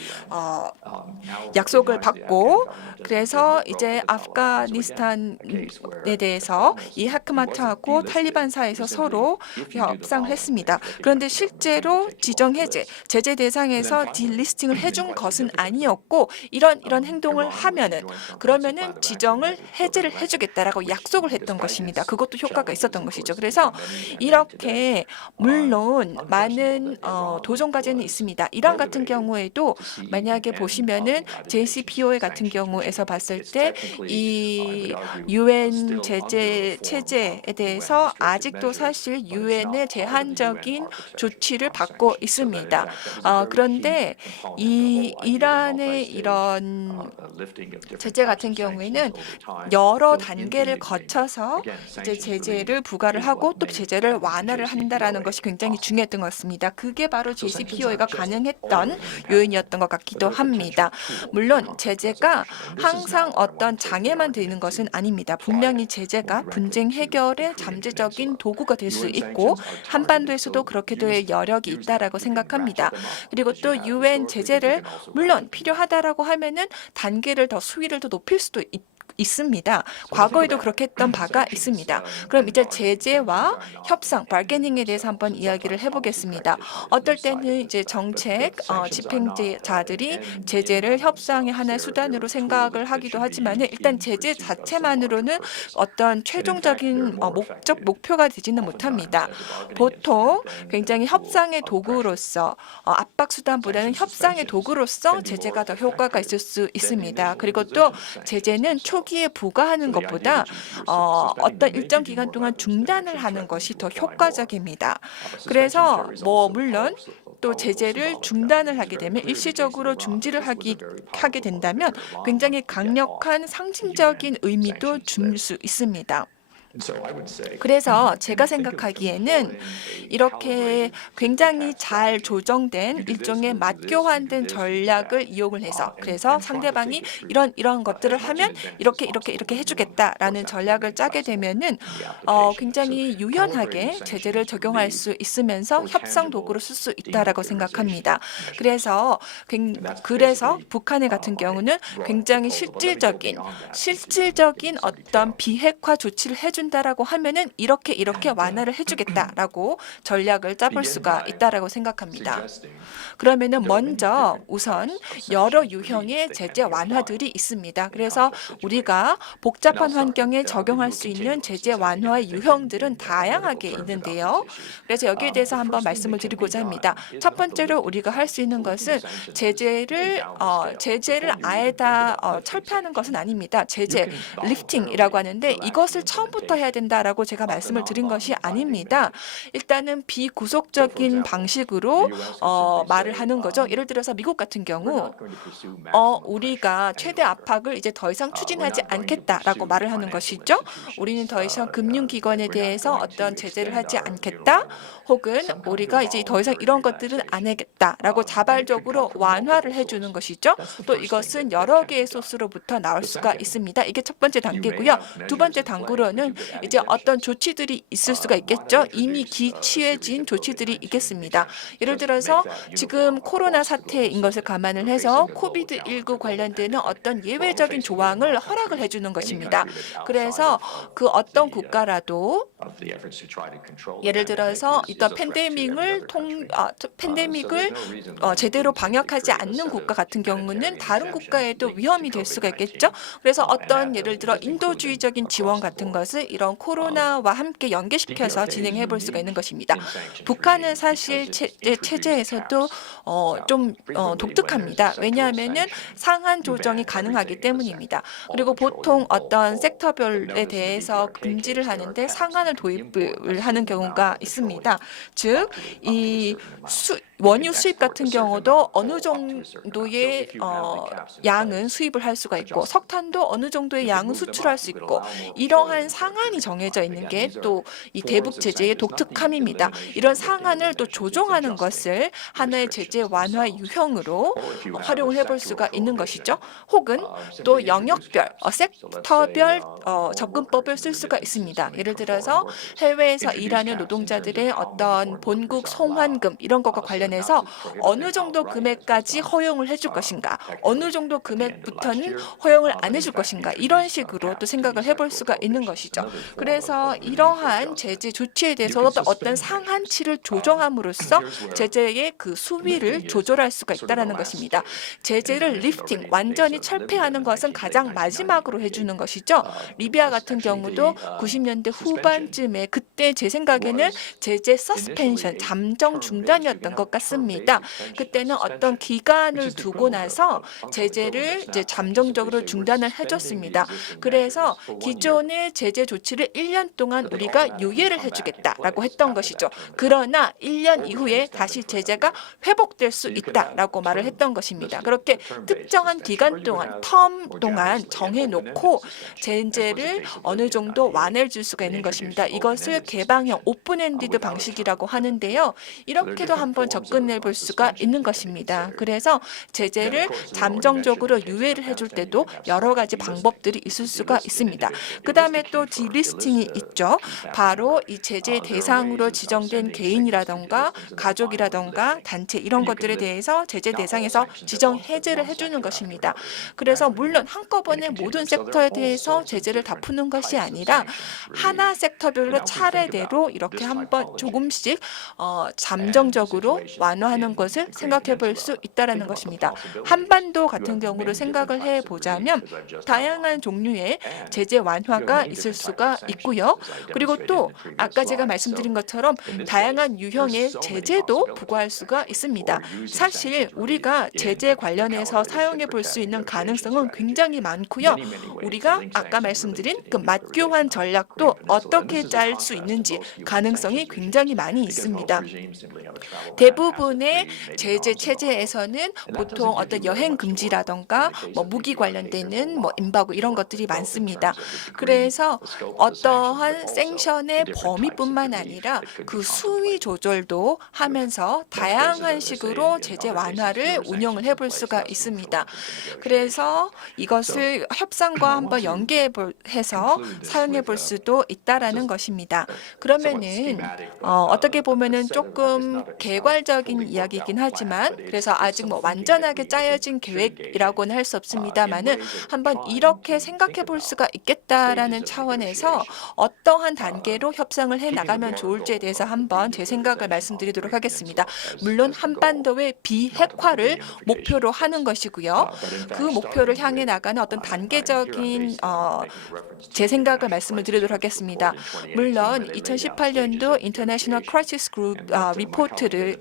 약속을 받고 그래서 이제 아프가니스탄에 대해서 이 헤크마트하고 탈리반 사이에서 서로 협상을 했습니다. 그런데 실제로 지정 해제, 제재 대상에서 딜리스팅을 해준 것은 아니었고 이런 행동을 하면은 그러면은 지정을 해제를 해주겠다라고 약속을 했던 것입니다. 그것도 효과가 있었던 것이죠. 그래서 이렇게 물론 많은 도전 과제는 있습니다. 이란 같은 경우에도 만약에 보시면은 JCPOA 같은 경우에서 봤을 때 이 UN 제재 체제에 대해서 아직도 사실 UN의 제한적인 조치를 받고 있습니다. 그런데 이 이란의 이런 제재 같은 경우에는 여러 단계를 거쳐서 이제 제재를 부과를 하고 또 제재를 완화를 한다라는 것이 굉장히 중요했던 것 같습니다. 그게 바로 JCPOA가 가능했던 요인이었던 것 같기도 합니다. 물론 제재가 항상 어떤 장애만 되는 것은 아닙니다. 분명히 제재가 분쟁 해결의 잠재적인 도구가 될 수 있고 한반도에서도 그렇게 될 여력이 있다라고 생각합니다. 그리고 또 UN 제재를 물론 필요하다라고 하면은 단계를 더 수위를 더 높일 수도 있습니다. 과거에도 그렇게 했던 바가 있습니다. 그럼 이제 제재와 협상, 바게닝에 대해서 한번 이야기를 해보겠습니다. 어떨 때는 이제 정책 집행자들이 제재를 협상의 하나의 수단으로 생각을 하기도 하지만 일단 제재 자체만으로는 어떤 최종적인 목표가 되지는 못합니다. 보통 굉장히 협상의 도구로서 압박 수단보다는 협상의 도구로서 제재가 더 효과가 있을 수 있습니다. 그리고 또 제재는 초기에 부과하는 것보다 어떤 일정 기간 동안 중단을 하는 것이 더 효과적입니다. 그래서 물론 또 제재를 중단을 하게 되면 일시적으로 중지를 하게 된다면 굉장히 강력한 상징적인 의미도 줄 수 있습니다. 그래서 제가 생각하기에는 이렇게 굉장히 잘 조정된 일종의 맞교환된 전략을 이용을 해서 그래서 상대방이 이런 것들을 하면 이렇게 해주겠다라는 전략을 짜게 되면은 굉장히 유연하게 제재를 적용할 수 있으면서 협상 도구로 쓸 수 있다라고 생각합니다. 그래서 북한의 같은 경우는 굉장히 실질적인 어떤 비핵화 조치를 해준다라고 하면은 이렇게 완화를 해주겠다라고 전략을 짜볼 수가 있다라고 생각합니다. 그러면은 먼저 우선 여러 유형의 제재 완화들이 있습니다. 그래서 우리가 복잡한 환경에 적용할 수 있는 제재 완화의 유형들은 다양하게 있는데요. 그래서 여기에 대해서 한번 말씀을 드리고자 합니다. 첫 번째로 우리가 할 수 있는 것은 제재를 아예 다 철폐하는 것은 아닙니다. 제재 리프팅이라고 하는데 이것을 처음부터 해야 된다라고 제가 말씀을 드린 것이 아닙니다. 일단은 비구속적인 방식으로 말을 하는 거죠. 예를 들어서 미국 같은 경우 우리가 최대 압박을 이제 더 이상 추진하지 않겠다라고 말을 하는 것이죠. 우리는 더 이상 금융기관에 대해서 어떤 제재를 하지 않겠다. 혹은 우리가 이제 더 이상 이런 것들은 안 하겠다라고 자발적으로 완화를 해주는 것이죠. 또 이것은 여러 개의 소스로부터 나올 수가 있습니다. 이게 첫 번째 단계고요. 두 번째 단계로는 이제 어떤 조치들이 있을 수가 있겠죠. 이미 취해진 조치들이 있겠습니다. 예를 들어서 지금 코로나 사태인 것을 감안을 해서 코비드19 관련되는 어떤 예외적인 조항을 허락을 해주는 것입니다. 그래서 그 어떤 국가라도 예를 들어서 이떤 팬데믹을 제대로 방역하지 않는 국가 같은 경우는 다른 국가에도 위험이 될 수가 있겠죠. 그래서 어떤 예를 들어 인도주의적인 지원 같은 것을 이런 코로나와 함께 연계시켜서 진행해 볼 수가 있는 것입니다. 북한은 사실 체제에서도 좀 독특합니다. 왜냐하면은 상한 조정이 가능하기 때문입니다. 그리고 보통 어떤 섹터별에 대해서 금지를 하는데 상한을 도입을 하는 경우가 있습니다. 즉, 이 원유 수입 같은 경우도 어느 정도의 양은 수입을 할 수가 있고 석탄도 어느 정도의 양은 수출할 수 있고 이러한 상한이 정해져 있는 게 또 이 대북 제재의 독특함입니다. 이런 상한을 또 조정하는 것을 하나의 제재 완화 유형으로 활용을 해볼 수가 있는 것이죠. 혹은 또 영역별, 섹터별 접근법을 쓸 수가 있습니다. 예를 들어서 해외에서 일하는 노동자들의 어떤 본국 송환금 이런 것과 관련해서 어느 정도 금액까지 허용을 해줄 것인가, 어느 정도 금액부터는 허용을 안 해줄 것인가 이런 식으로 또 생각을 해볼 수가 있는 것이죠. 그래서 이러한 제재 조치에 대해서 어떤 상한치를 조정함으로써 제재의 그 수위를 조절할 수가 있다는 것입니다. 제재를 리프팅, 완전히 철폐하는 것은 가장 마지막으로 해주는 것이죠. 리비아 같은 경우도 90년대 후반쯤에 그때 제 생각에는 제재 서스펜션, 잠정 중단이었던 것 같습니다. 그때는 어떤 기간을 두고 나서 제재를 이제 잠정적으로 중단을 해줬습니다. 그래서 기존의 제재 조치를 1년 동안 우리가 유예를 해주겠다라고 했던 것이죠. 그러나 1년 이후에 다시 제재가 회복될 수 있다라고 말을 했던 것입니다. 그렇게 특정한 기간 동안, 텀 동안 정해놓고 제재를 어느 정도 완화해 줄 수가 있는 것입니다. 이것을 개방형 오픈엔디드 방식이라고 하는데요. 이렇게도 한번 접근해 볼 수가 있는 것입니다. 그래서 제재를 잠정적으로 유예를 해줄 때도 여러 가지 방법들이 있을 수가 있습니다. 그 다음에 또 디리스팅이 있죠. 바로 이 제재 대상으로 지정된 개인이라던가 가족이라던가 단체 이런 것들에 대해서 제재 대상에서 지정 해제를 해주는 것입니다. 그래서 물론 한꺼번에 모든 섹터에 대해서 제재를 다 푸는 것이 아니라 하나 섹터별로 차례대로 이렇게 한번 조금씩 잠정적으로 완화하는 것을 생각해 볼 수 있다는 것입니다. 한반도 같은 경우를 생각을 해보자면 다양한 종류의 제재 완화가 있을 수가 있고요. 그리고 또 아까 제가 말씀드린 것처럼 다양한 유형의 제재도 부과할 수가 있습니다. 사실 우리가 제재 관련해서 사용해 볼 수 있는 가능성은 굉장히 많고요. 우리가 아까 말씀드린 그 맞교환 전략도 어떻게 짤 수 있는지 가능성이 굉장히 많이 있습니다. 대부분의 제재 체제에서는 보통 어떤 여행 금지라던가 뭐 무기 관련되는 뭐 임바고 이런 것들이 많습니다. 그래서 어떠한 생션의 범위뿐만 아니라 그 수위 조절도 하면서 다양한 식으로 제재 완화를 운영을 해볼 수가 있습니다. 그래서 이것을 협상과 한번 연계해서 사용해 볼 수도 있다라는 것입니다. 그러면은 어떻게 보면은 조금 개괄적인 이야기이긴 하지만 그래서 아직 뭐 완전하게 짜여진 계획이라고는 할 수 없습니다만은 한번 이렇게 생각해 볼 수가 있겠다라는 차원에서 어떠한 단계로 협상을 해 나가면 좋을지에 대해서 한번 제 생각을 말씀드리도록 하겠습니다. 물론 한반도의 비핵화를 목표로 하는 것이고요. 그 목표를 향해 나가는 어떤 단계적인 제 생각을 말씀을 드리도록 하겠습니다. 물론 2018년도 인터내셔널 크라이시스 그룹 리포트를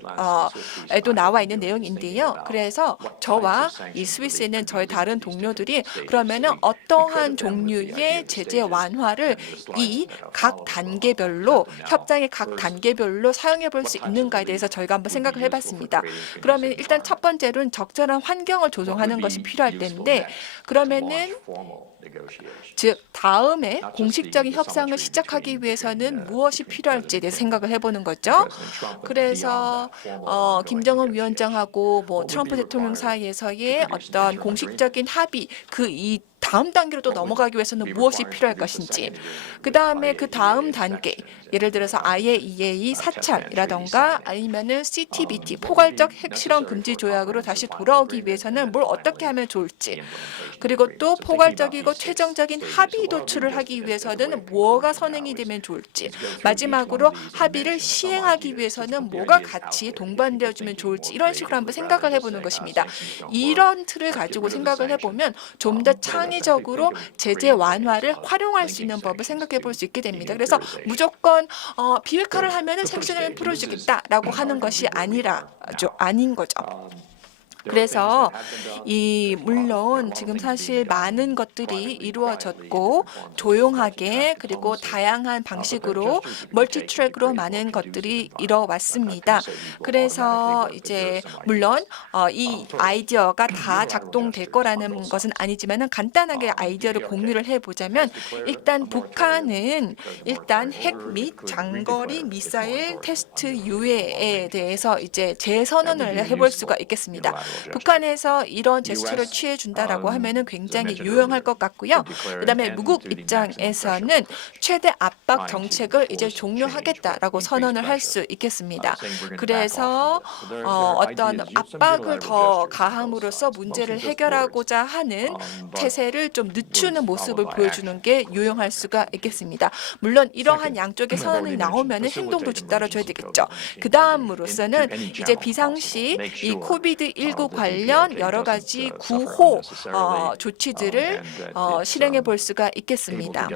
에도 나와 있는 내용인데요. 그래서 저와 이 스위스에 있는 저의 다른 동료들이 그러면은 어떠한 종류의 제재 완화를 이 각 단계별로 협상의 각 단계별로 사용해 볼 수 있는가에 대해서 저희가 한번 생각을 해봤습니다. 그러면 일단 첫 번째로는 적절한 환경을 조성하는 것이 필요할 텐데 그러면은 즉 다음에 공식적인 협상을 시작하기 위해서는 무엇이 필요할지에 대해서 생각을 해보는 거죠. 그래서 김정은 위원장하고 뭐 트럼프 대통령 사이에서의 어떤 공식적인 합의 이 다음 단계로 또 넘어가기 위해서는 무엇이 필요할 것인지 그 다음에 그 다음 단계 예를 들어서 IAEA 사찰이라던가 아니면은 CTBT 포괄적 핵실험 금지 조약으로 다시 돌아오기 위해서는 뭘 어떻게 하면 좋을지 그리고 또 포괄적이고 최종적인 합의 도출을 하기 위해서는 뭐가 선행이 되면 좋을지 마지막으로 합의를 시행하기 위해서는 뭐가 같이 동반되어주면 좋을지 이런 식으로 한번 생각을 해보는 것입니다. 이런 틀을 가지고 생각을 해보면 좀 더 창의적으로 제재 완화를 활용할 수 있는 법을 생각해 볼 수 있게 됩니다. 그래서 무조건 비핵화를 하면은 섹션을 풀어주겠다라고 하는 것이 아닌 거죠. 그래서 물론 지금 사실 많은 것들이 이루어졌고 조용하게 그리고 다양한 방식으로 멀티 트랙으로 많은 것들이 이뤄왔습니다. 그래서 이제 물론 이 아이디어가 다 작동될 거라는 것은 아니지만은 간단하게 아이디어를 공유를 해보자면 일단 북한은 일단 핵 및 장거리 미사일 테스트 유예에 대해서 이제 재선언을 해볼 수가 있겠습니다. 북한에서 이런 제스처를 취해준다라고 하면은 굉장히 유용할 것 같고요. 그다음에 미국 입장에서는 최대 압박 정책을 이제 종료하겠다라고 선언을 할 수 있겠습니다. 그래서 어떤 압박을 더 가함으로써 문제를 해결하고자 하는 태세를 좀 늦추는 모습을 보여주는 게 유용할 수가 있겠습니다. 물론 이러한 양쪽의 선언이 나오면은 행동도 뒤따라줘야 되겠죠. 그 다음으로서는 이제 비상시 이 코비드19 관련 여러 가지 구호 조치들을 실행해 볼 수가 있겠습니다.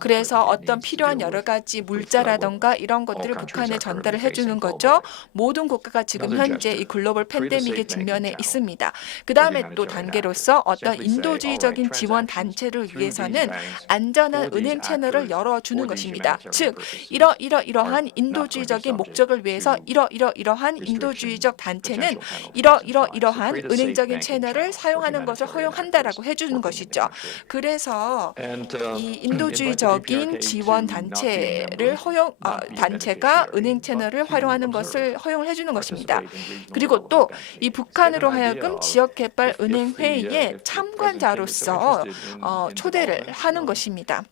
그래서 어떤 필요한 여러 가지 물자라던가 이런 것들을 북한에 전달을 해주는 거죠. 모든 국가가 지금 현재 이 글로벌 팬데믹에 직면해 있습니다. 그 다음에 또 단계로서 어떤 인도주의적인 지원 단체를 위해서는 안전한 은행 채널을 열어주는 것입니다. 즉 이러한 인도주의적인 목적을 위해서 이러한 인도주의적 단체는 이러한 은행적인 채널을 사용하는 것을 허용한다라고 해주는 것이죠. 그래서 이 인도주의적인 지원 단체가 은행 채널을 활용하는 것을 허용을 해주는 것입니다. 그리고 또 이 북한으로 하여금 지역개발 은행 회의에 참관자로서 초대를 하는 것입니다.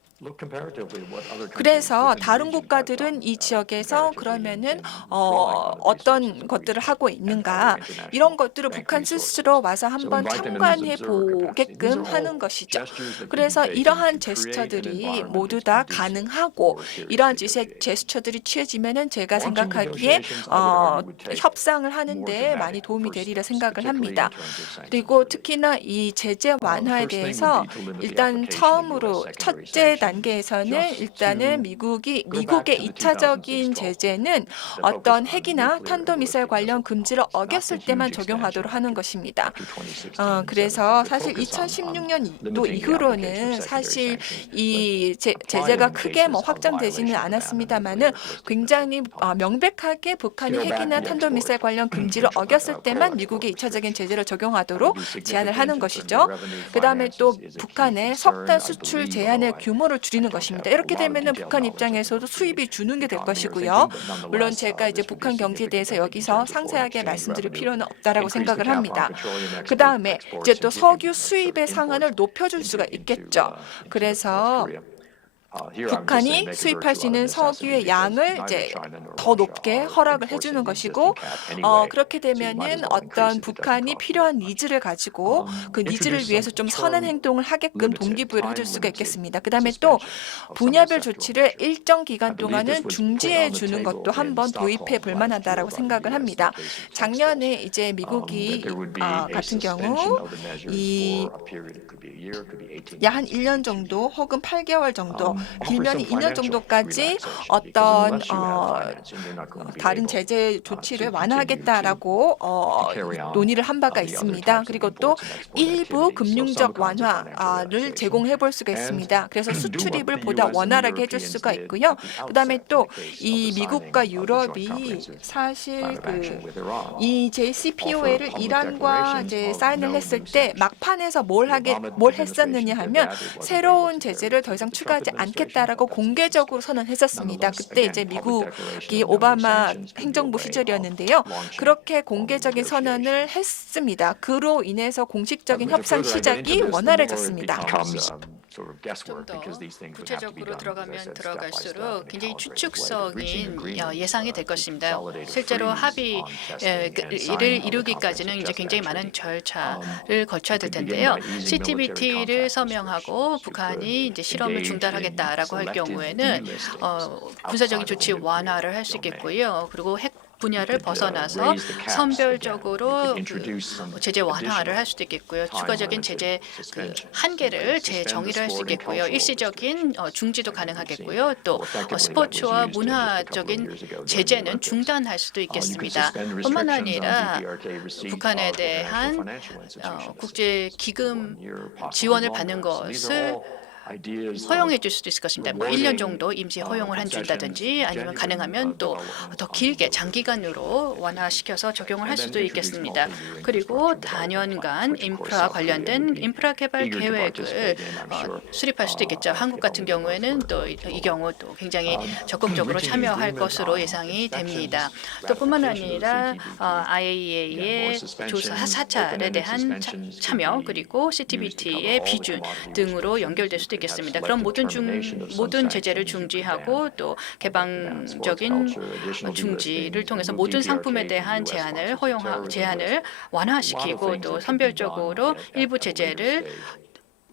그래서 다른 국가들은 이 지역에서 그러면은 어떤 것들을 하고 있는가 이런 것들을 북한 스스로 와서 한번 참관해 보게끔 하는 것이죠. 그래서 이러한 제스처들이 모두 다 가능하고 이러한 제스처들이 취해지면은 제가 생각하기에 협상을 하는데 많이 도움이 되리라 생각을 합니다. 그리고 특히나 이 제재 완화에 대해서 일단 처음으로 첫째 단계에서는 일단은 미국의 2차적인 제재는 어떤 핵이나 탄도미사일 관련 금지를 어겼을 때만 적용하도록 하는 것입니다. 그래서 사실 2016년도 이후로는 사실 이 제재가 크게 확장되지는 않았습니다만은 굉장히 명백하게 북한이 핵이나 탄도미사일 관련 금지를 어겼을 때만 미국의 2차적인 제재를 적용하도록 제한을 하는 것이죠. 그다음에 또 북한의 석탄 수출 제한의 규모를 줄이는 것입니다. 이렇게 되면은 북한 입장에서도 수입이 주는 게 될 것이고요. 물론 제가 이제 북한 경제에 대해서 여기서 상세하게 말씀드릴 필요는 없다라고 생각을 합니다. 그 다음에 이제 또 석유 수입의 상한을 높여줄 수가 있겠죠. 그래서 북한이 수입할 수 있는 석유의 양을 이제 더 높게 허락을 해주는 것이고 그렇게 되면은 어떤 북한이 필요한 니즈를 가지고 그 니즈를 위해서 좀 선한 행동을 하게끔 동기부여를 해줄 수가 있겠습니다. 그다음에 또 분야별 조치를 일정 기간 동안은 중지해 주는 것도 한번 도입해 볼 만하다라고 생각을 합니다. 작년에 이제 미국이 같은 경우 한 1년 정도 혹은 8개월 정도 길면 2년 정도까지 어떤 다른 제재 조치를 완화하겠다라고 논의를 한 바가 있습니다. 그리고 또 일부 금융적 완화를 제공해 볼 수가 있습니다. 그래서 수출입을 보다 원활하게 해줄 수가 있고요. 그다음에 또 이 미국과 유럽이 사실 이 JCPOA를 이란과 이제 사인을 했을 때 막판에서 뭘 했었느냐 하면 새로운 제재를 더 이상 추가하지 않겠다라고 공개적으로 선언했었습니다. 그때 이제 미국이 오바마 행정부 시절이었는데요. 그렇게 공개적인 선언을 했습니다. 그로 인해서 공식적인 협상 시작이 원활해졌습니다. 좀 더 구체적으로 들어가면 들어갈수록 굉장히 추측성인 예상이 될 것입니다. 실제로 합의를 이루기까지는 이제 굉장히 많은 절차를 거쳐야 될 텐데요. CTBT를 서명하고 북한이 이제 실험을 중단하겠다라고 할 경우에는 군사적인 조치 완화를 할 수 있겠고요. 그리고 핵 분야를 벗어나서 선별적으로 제재 완화를 할 수도 있겠고요. 추가적인 제재 한계를 재정의를 할 수 있겠고요. 일시적인 중지도 가능하겠고요. 또 스포츠와 문화적인 제재는 중단할 수도 있겠습니다. 뿐만 아니라 북한에 대한 국제 기금 지원을 받는 것을 허용해 줄 수도 있을 것입니다. 1년 정도 임시 허용을 준다든지 아니면 가능하면 또 더 길게 장기간으로 완화시켜서 적용을 할 수도 있겠습니다. 그리고 단연간 인프라 관련된 인프라 개발 계획을 수립할 수도 있겠죠. 한국 같은 경우에는 또 이 경우 또 굉장히 적극적으로 참여할 것으로 예상이 됩니다. 또 뿐만 아니라 IAEA의 조사 사찰에 대한 참여 그리고 CTBT의 비준 등으로 연결될 수도 있겠습니다. 그럼 모든 제재를 중지하고 또 개방적인 중지를 통해서 모든 상품에 대한 제한을 완화시키고 또 선별적으로 일부 제재를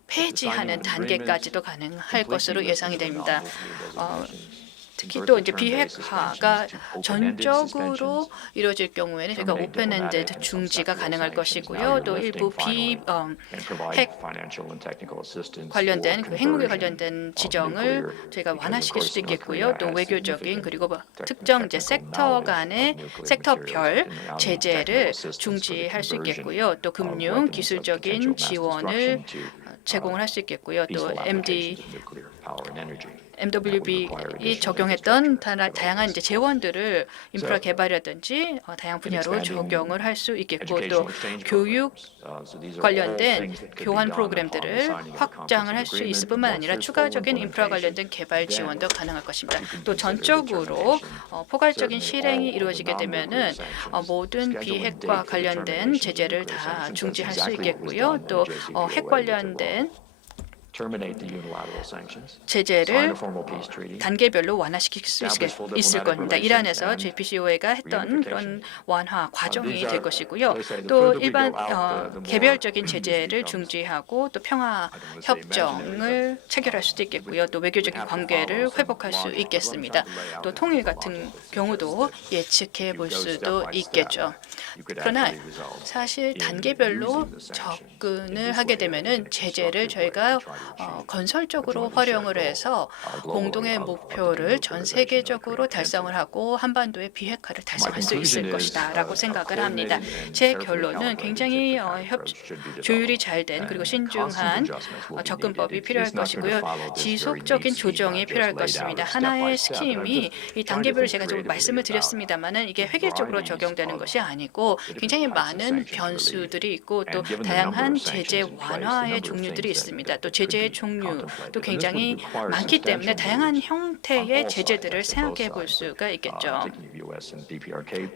폐지하는 단계까지도 가능할 것으로 예상이 됩니다. 특히 또 이제 비핵화가 전적으로 이루어질 경우에는 저희가 오픈엔드 중지가 가능할 것이고요. 또 일부 핵 관련된 핵무기 관련된 지정을 저희가 완화시킬 수도 있겠고요. 또 외교적인 그리고 특정 이제 sektor 간의 섹터별 제재를 중지할 수 있겠고요. 또 금융 기술적인 지원을 제공을 할 수 있겠고요. 또 MWB이 적용했던 다양한 이제 재원들을 인프라 개발이라든지 다양한 분야로 적용을 할 수 있겠고 또 교육 관련된 교환 프로그램들을 확장을 할 수 있을 뿐만 아니라 추가적인 인프라 관련된 개발 지원도 가능할 것입니다. 또 전적으로 포괄적인 실행이 이루어지게 되면은 모든 비핵화 관련된 제재를 다 중지할 수 있겠고요. 또 핵 관련된 제재를 단계별로 완화시킬 수 있을 겁니다. 이란에서 JPCOA가 했던 그런 완화 과정이 될 것이고요. 또 일반 개별적인 제재를 중지하고 또 평화 협정을 체결할 수도 있겠고요. 또 외교적인 관계를 회복할 수 있겠습니다. 또 통일 같은 경우도 예측해 볼 수도 있겠죠. 그러나 사실 단계별로 접근을 하게 되면은 제재를 저희가 건설적으로 활용을 해서 공동의 목표를 전 세계적으로 달성을 하고 한반도의 비핵화를 달성할 수 있을 것이다라고 생각을 합니다. 제 결론은 굉장히 조율이 잘 된 그리고 신중한 접근법이 필요할 것이고요. 지속적인 조정이 필요할 것입니다. 하나의 스킴이 이 단계별로 제가 좀 말씀을 드렸습니다만은 이게 획일적으로 적용되는 것이 아니고 굉장히 많은 변수들이 있고 또 다양한 제재 완화의 종류들이 있습니다. 또 제재의 종류도 굉장히 많기 때문에 다양한 형태의 제재들을 생각해 볼 수가 있겠죠.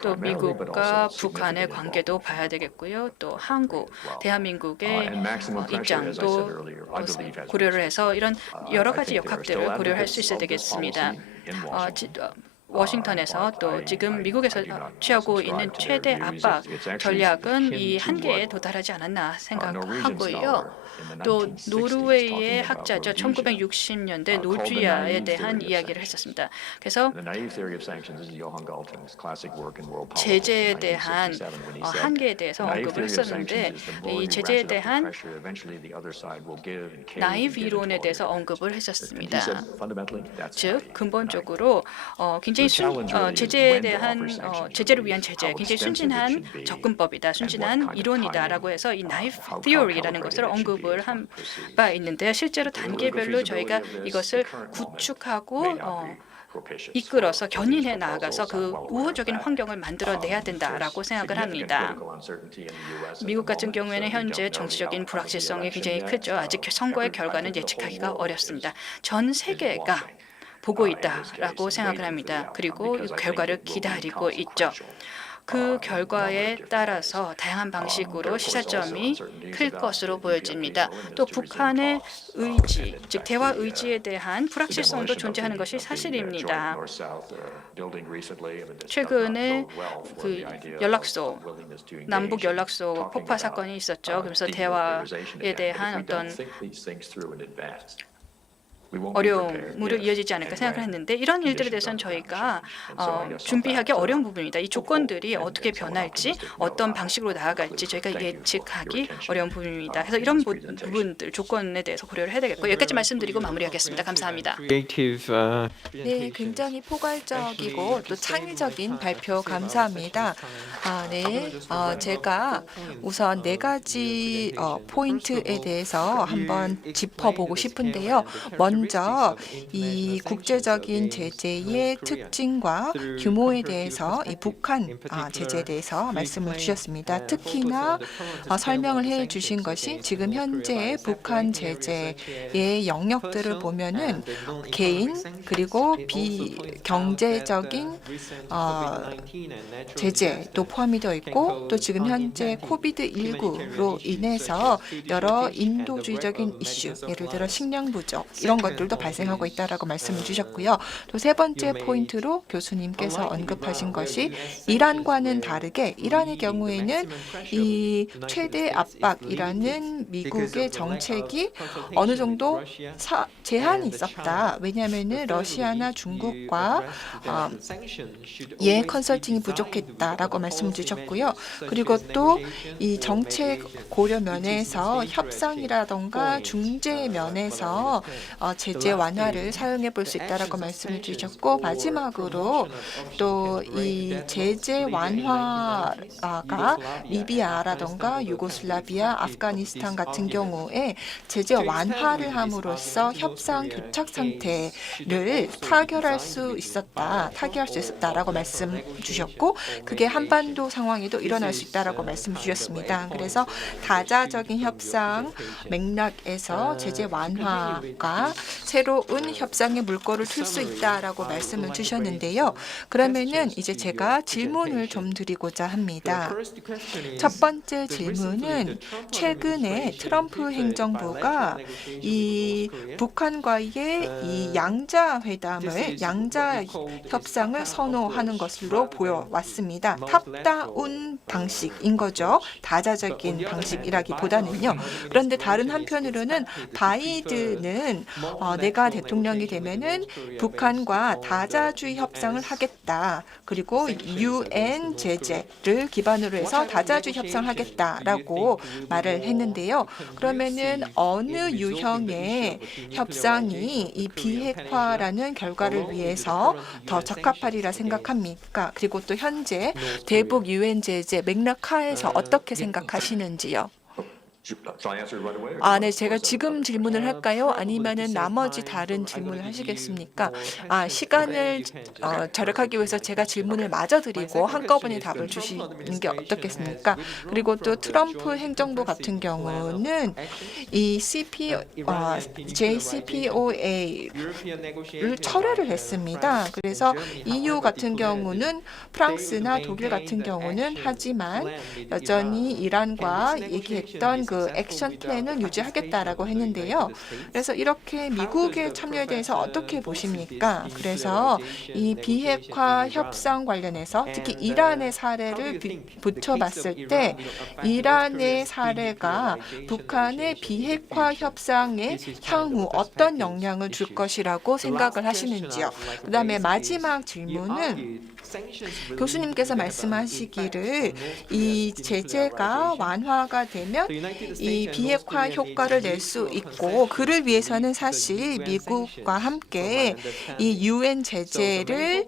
또 미국과 북한의 관계도 봐야 되겠고요. 또 한국, 대한민국의 입장도 고려를 해서 이런 여러 가지 역학들을 고려할 수 있어야 되겠습니다. 워싱턴에서 또 지금 미국에서 취하고 있는 최대 압박 전략은 이 한계에 도달하지 않았나 생각하고요. 또 노르웨이의 학자죠. 1960년대 노주야에 대한 이야기를 했었습니다. 그래서 제재에 대한 한계에 대해서 언급을 했었는데 이 제재에 대한 나이브 이론에 대해서 언급을 했었습니다. 즉 근본적으로 굉장히 제재에 대한 제재를 위한 제재, 굉장히 순진한 접근법이다, 순진한 이론이다라고 해서 이 나이프 티오리라는 것을 언급을 한 바 있는데 실제로 단계별로 저희가 이것을 구축하고 이끌어서 견인해 나아가서 그 우호적인 환경을 만들어내야 된다라고 생각을 합니다. 미국 같은 경우에는 현재 정치적인 불확실성이 굉장히 크죠. 아직 선거의 결과는 예측하기가 어렵습니다. 전 세계가 보고 있다라고 생각을 합니다. 그리고 이 결과를 기다리고 있죠. 그 결과에 따라서 다양한 방식으로 시사점이 클 것으로 보여집니다. 또 북한의 의지, 즉 대화 의지에 대한 불확실성도 존재하는 것이 사실입니다. 최근에 그 남북 연락소 폭파 사건이 있었죠. 그래서 대화에 대한 어떤 어려움으로 이어지지 않을까 생각을 했는데 이런 일들에 대해서는 저희가 준비하기 어려운 부분입니다. 이 조건들이 어떻게 변할지 어떤 방식으로 나아갈지 저희가 예측하기 어려운 부분입니다. 그래서 이런 부분들 조건에 대해서 고려를 해야 되겠고 여기까지 말씀드리고 마무리하겠습니다. 감사합니다. 네, 굉장히 포괄적이고 또 창의적인 발표 감사합니다. 네, 제가 우선 네 가지 포인트에 대해서 한번 짚어보고 싶은데요. 먼저 이 국제적인 제재의 특징과 규모에 대해서 이 북한 제재에 대해서 말씀을 주셨습니다. 특히나 설명을 해 주신 것이 지금 현재 북한 제재의 영역들을 보면은 개인 그리고 비경제적인 제재도 포함이 되어 있고 또 지금 현재 코비드19로 인해서 여러 인도주의적인 이슈 예를 들어 식량 부족 이런 것들도 발생하고 있다라고 말씀을 주셨고요. 또 세 번째 포인트로 교수님께서 언급하신 것이 이란과는 다르게 이란의 경우에는 이 최대 압박이라는 미국의 정책이 어느 정도 제한이 있었다. 왜냐하면 러시아나 중국과 컨설팅이 부족했다라고 말씀 주셨고요. 그리고 또 이 정책 고려 면에서 협상이라던가 중재 면에서 제재 완화를 사용해 볼 수 있다라고 말씀을 주셨고 마지막으로 또 이 제재 완화가 리비아라던가 유고슬라비아, 아프가니스탄 같은 경우에 제재 완화를 함으로써 협상 교착 상태를 타결할 수 있었다라고 말씀 주셨고 그게 한반도 상황에도 일어날 수 있다라고 말씀 주셨습니다. 그래서 다자적인 협상 맥락에서 제재 완화가 새로운 협상의 물꼬를 틀 수 있다라고 말씀을 주셨는데요. 그러면은 이제 제가 질문을 좀 드리고자 합니다. 첫 번째 질문은 최근에 트럼프 행정부가 이 북한과의 이 양자 협상을 선호하는 것으로 보여왔습니다. 탑다운 방식인 거죠. 다자적인 방식이라기보다는요. 그런데 다른 한편으로는 바이든은 내가 대통령이 되면은 북한과 다자주의 협상을 하겠다. 그리고 UN 제재를 기반으로 해서 다자주의 협상을 하겠다라고 말을 했는데요. 그러면은 어느 유형의 협상이 이 비핵화라는 결과를 위해서 더 적합하리라 생각합니까? 그리고 또 현재 대북 UN 제재 맥락 하에서 어떻게 생각하시는지요? 네, 제가 지금 질문을 할까요? 아니면은 나머지 다른 질문을 하시겠습니까? 시간을 절약하기 위해서 제가 질문을 마저 드리고 한꺼번에 답을 주시는 게 어떻겠습니까? 그리고 또 트럼프 행정부 같은 경우는 이 JCPOA를 철회를 했습니다. 그래서 EU 같은 경우는 프랑스나 독일 같은 경우는 하지만 여전히 이란과 얘기했던 그 액션 플랜을 유지하겠다라고 했는데요. 그래서 이렇게 미국의 참여에 대해서 어떻게 보십니까? 그래서 이 비핵화 협상 관련해서 특히 이란의 사례를 붙여봤을 때 이란의 사례가 북한의 비핵화 협상에 향후 어떤 영향을 줄 것이라고 생각을 하시는지요? 그다음에 마지막 질문은 교수님께서 말씀하시기를 이 제재가 완화가 되면 이 비핵화 효과를 낼 수 있고 그를 위해서는 사실 미국과 함께 이 UN 제재를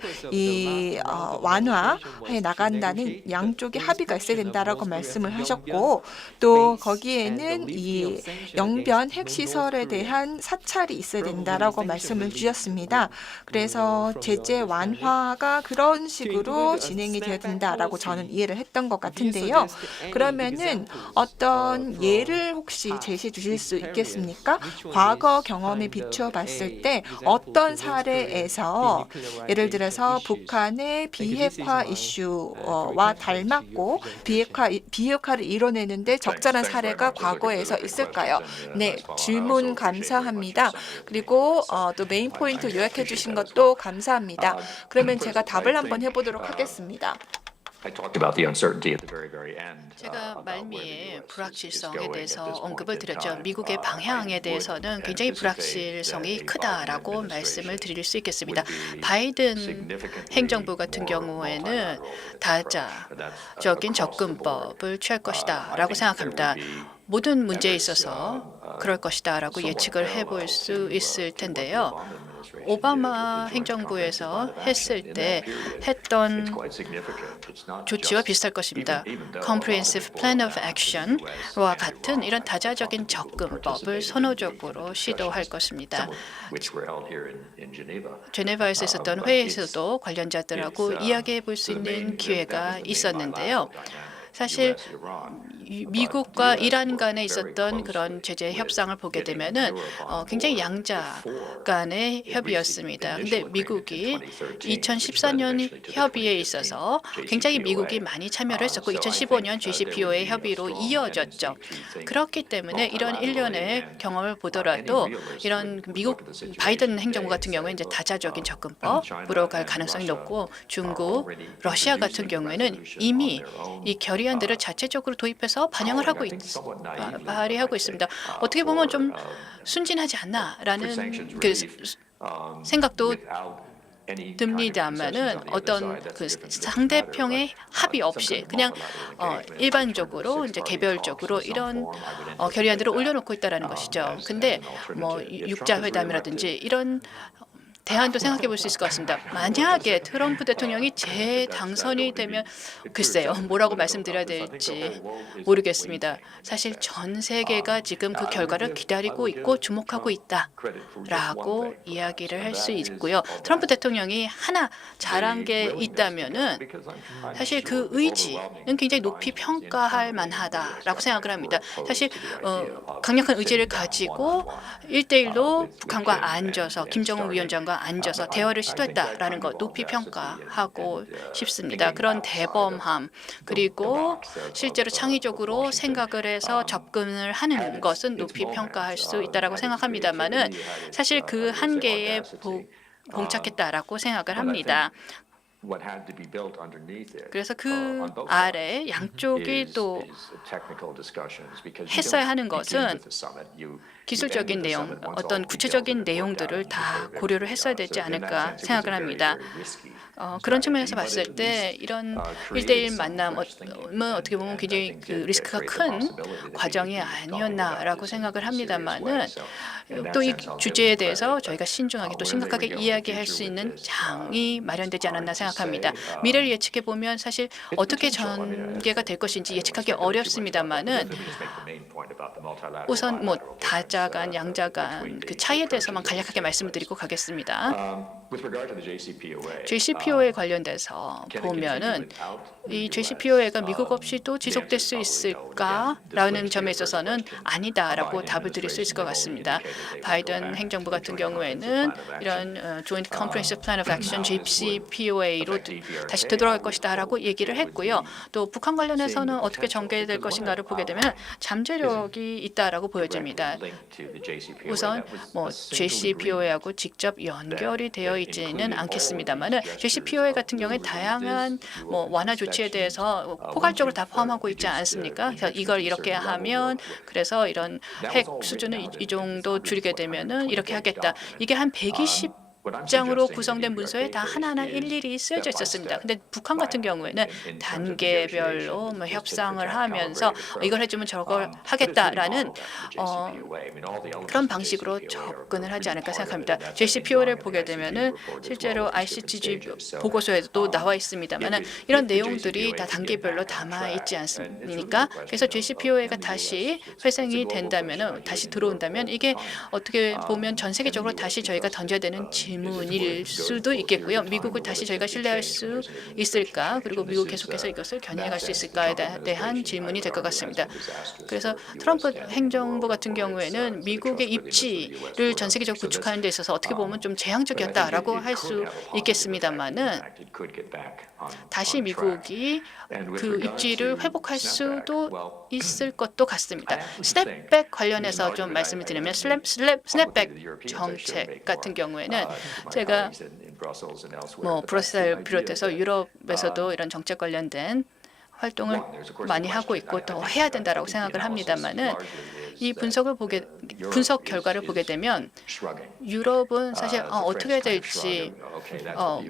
완화해 나간다는 양쪽의 합의가 있어야 된다라고 말씀을 하셨고 또 거기에는 이 영변 핵시설에 대한 사찰이 있어야 된다라고 말씀을 주셨습니다. 그래서 제재 완화가 그런 식으로 진행이 되어야 된다라고 저는 이해를 했던 것 같은데요. 그러면은 어떤 예를 혹시 제시해 주실 수 있겠습니까? 과거 경험에 비추어 봤을 때 어떤 사례에서 예를 들어서 북한의 비핵화 이슈와 닮았고 비핵화를 이뤄내는데 적절한 사례가 과거에서 있을까요? 네, 질문 감사합니다. 그리고 또 메인 포인트 요약해 주신 것도 감사합니다. 그러면 제가 답을 한번 해보도록 하겠습니다. 제가 말미에 불확실성에 대해서 언급을 드렸죠. 미국의 방향에 대해서는 굉장히 불확실성이 크다라고 말씀을 드릴 수 있겠습니다. 바이든 행정부 같은 경우에는 다자적인 접근법을 취할 것이다라고 생각합니다. 모든 문제에 있어서 그럴 것이다라고 예측을 해볼 수 있을 텐데요. 오바마 행정부에서 했을 때 했던 조치와 비슷할 것입니다. Comprehensive Plan of Action과 같은 이런 다자적인 접근법을 선호적으로 시도할 것입니다. 제네바에서 있었던 회의에서도 관련자들하고 이야기해 볼 수 있는 기회가 있었는데요. 사실 미국과 이란 간에 있었던 그런 제재 협상을 보게 되면은 굉장히 양자 간의 협의였습니다. 근데 미국이 2014년 협의에 있어서 굉장히 미국이 많이 참여를 했었고 2015년 JCPOA 협의로 이어졌죠. 그렇기 때문에 이런 일련의 경험을 보더라도 이런 미국 바이든 행정부 같은 경우에 이제 다자적인 접근법으로 갈 가능성이 높고 중국, 러시아 같은 경우에는 이미 이 결의안들을 자체적으로 도입해서 반영을 하고 발의하고 있습니다. 어떻게 보면 좀 순진하지 않나라는 그 생각도 듭니다만은 어떤 그 상대평의 합의 없이 그냥 일반적으로 이제 개별적으로 이런 결의안들을 올려놓고 있다라는 것이죠. 근데 뭐 육자 회담이라든지 이런 대안도 생각해 볼 수 있을 것 같습니다. 만약에 트럼프 대통령이 재당선이 되면 글쎄요, 뭐라고 말씀드려야 될지 모르겠습니다. 사실 전 세계가 지금 그 결과를 기다리고 있고 주목하고 있다라고 이야기를 할 수 있고요. 트럼프 대통령이 하나 잘한 게 있다면은 사실 그 의지는 굉장히 높이 평가할 만하다라고 생각을 합니다. 사실 강력한 의지를 가지고 1대1로 북한과 앉아서 김정은 위원장과 앉아서 대화를 시도했다라는 것 높이 평가하고 싶습니다. 그런 대범함 그리고 실제로 창의적으로 생각을 해서 접근을 하는 것은 높이 평가할 수 있다라고 생각합니다만은 사실 그 한계에 봉착했다라고 생각을 합니다. 그래서 그 아래 양쪽이 또 했어야 하는 것은 기술적인 내용, 어떤 구체적인 내용들을 다 고려를 했어야 되지 않을까 생각을 합니다. 그런 측면에서 봤을 때 이런 1대1 만남은 어떻게 보면 굉장히 그 리스크가 큰 과정이 아니었나라고 생각을 합니다만은 또 이 주제에 대해서 저희가 신중하게 또 심각하게 이야기할 수 있는 장이 마련되지 않았나 생각합니다. 미래를 예측해 보면 사실 어떻게 전개가 될 것인지 예측하기 어렵습니다만은 우선 뭐 다자 간, 양자 간 그 차이에 대해서만 간략하게 말씀을 드리고 가겠습니다. JCPOA 관련돼서 보면은 이 JCPOA가 미국 없이도 지속될 수 있을까라는 점에 있어서는 아니다라고 답을 드릴 수 있을 것 같습니다. 바이든 행정부 같은 경우에는 이런 Joint Comprehensive Plan of Action JCPOA로 다시 되돌아갈 것이다라고 얘기를 했고요. 또 북한 관련해서는 어떻게 전개될 것인가를 보게 되면 잠재력이 있다라고 보여집니다. 우선 뭐 JCPOA하고 직접 연결이 되어 있지는 않겠습니다만은 JCPOA 같은 경우에 다양한 뭐 완화 조치에 대해서 포괄적으로 다 포함하고 있지 않습니까? 그래서 이걸 이렇게 하면 그래서 이런 핵 수준을 이 정도 줄이게 되면은 이렇게 하겠다. 이게 한 120장으로 구성된 문서에 다 하나하나 일일이 쓰여져 있었습니다. 근데 북한 같은 경우에는 단계별로 뭐 협상을 하면서 이걸 해주면 저걸 하겠다라는 그런 방식으로 접근을 하지 않을까 생각합니다. JCPOA를 보게 되면은 실제로 ICTG 보고서에도 나와 있습니다만은 이런 내용들이 다 단계별로 담아 있지 않습니까? 그래서 JCPOA가 다시 회생이 된다면은 다시 들어온다면 이게 어떻게 보면 전 세계적으로 다시 저희가 던져야 되는 질문일 수도 있겠고요. 미국을 다시 저희가 신뢰할 수 있을까? 그리고 미국 계속해서 이것을 견인해갈 수 있을까에 대한 질문이 될 것 같습니다. 그래서 트럼프 행정부 같은 경우에는 미국의 입지를 전 세계적으로 구축하는 데 있어서 어떻게 보면 좀 재앙적이었다라고 할 수 있겠습니다만은 다시 미국이 그 입지를 회복할 수도 있을 것도 같습니다. 스냅백 관련해서 좀 말씀을 드리면 스냅백 정책 같은 경우에는 제가 뭐 브뤼셀 비롯해서 유럽에서도 이런 정책 관련된 활동을 많이 하고 있고 더 해야 된다라고 생각을 합니다만은 이 분석 결과를 보게 되면 유럽은 사실 어떻게 해야 될지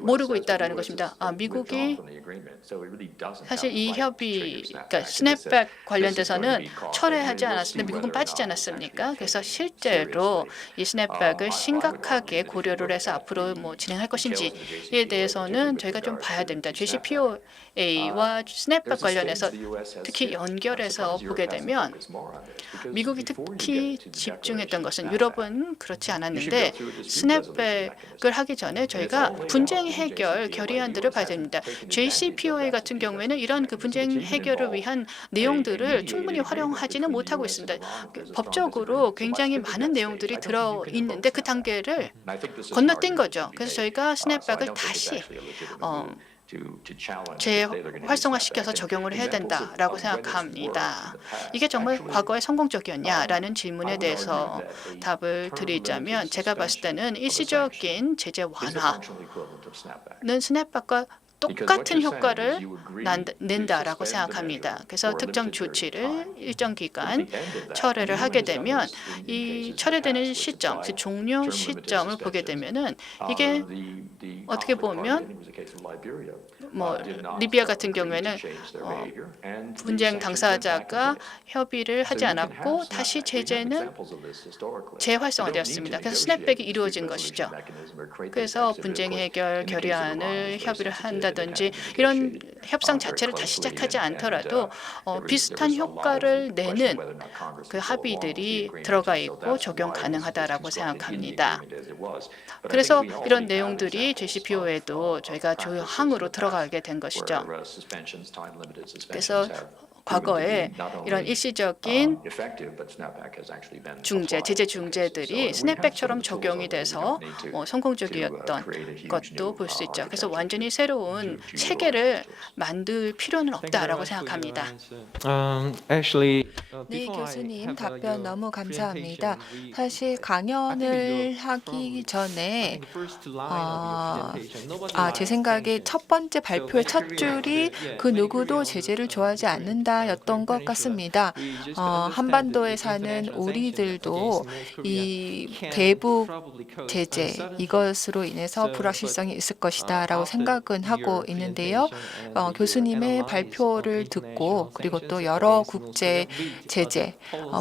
모르고 있다라는 것입니다. 미국이 사실 이 협의, 그러니까 스냅백 관련돼서는 철회하지 않았습니다. 미국은 빠지지 않았습니까? 그래서 실제로 이 스냅백을 심각하게 고려를 해서 앞으로 뭐 진행할 것인지에 대해서는 저희가 좀 봐야 됩니다. JCPOA와 스냅백 관련해서 특히 연결해서 보게 되면 미국이 특히 집중했던 것은 유럽은 그렇지 않았는데 스냅백을 하기 전에 저희가 분쟁 해결 결의안들을 봐야 됩니다. JCPOA 같은 경우에는 이런 그 분쟁 해결을 위한 내용들을 충분히 활용하지는 못하고 있습니다. 법적으로 굉장히 많은 내용들이 들어 있는데 그 단계를 건너뛴 거죠. 그래서 저희가 스냅백을 다시 재활성화시켜서 적용을 해야 된다라고 생각합니다. 이게 정말 과거에 성공적이었냐라는 질문에 대해서 답을 드리자면 제가 봤을 때는 일시적인 제재 완화는 스냅백과 똑같은 효과를 낸다라고 생각합니다. 그래서 특정 조치를 일정 기간 철회를 하게 되면 이 철회되는 시점, 그 종료 시점을 보게 되면은 이게 어떻게 보면 뭐 리비아 같은 경우에는 분쟁 당사자가 협의를 하지 않았고 다시 제재는 재활성화되었습니다. 그래서 스냅백이 이루어진 것이죠. 그래서 분쟁 해결 결의안을 협의를 한다든지 이런 협상 자체를 다시 시작하지 않더라도 비슷한 효과를 내는 그 합의들이 들어가 있고 적용 가능하다라고 생각합니다. 그래서 이런 내용들이 JCPO에도 저희가 조항으로 들어가게 된 것이죠. 그래서 과거에 이런 일시적인 제재 중재들이 스냅백처럼 적용이 돼서 성공적이었던 것도 볼 수 있죠. 그래서 완전히 새로운 체계를 만들 필요는 없다라고 생각합니다. 네, 교수님 답변 너무 감사합니다. 사실 강연을 하기 전에 제 생각에 첫 번째 발표의 첫 줄이 그 누구도 제재를 좋아하지 않는다였던 것 같습니다. 한반도에 사는 우리들도 이 대북 제재 이것으로 인해서 불확실성이 있을 것이다라고 생각은 하고 있는데요. 교수님의 발표를 듣고 그리고 또 여러 국제 제재,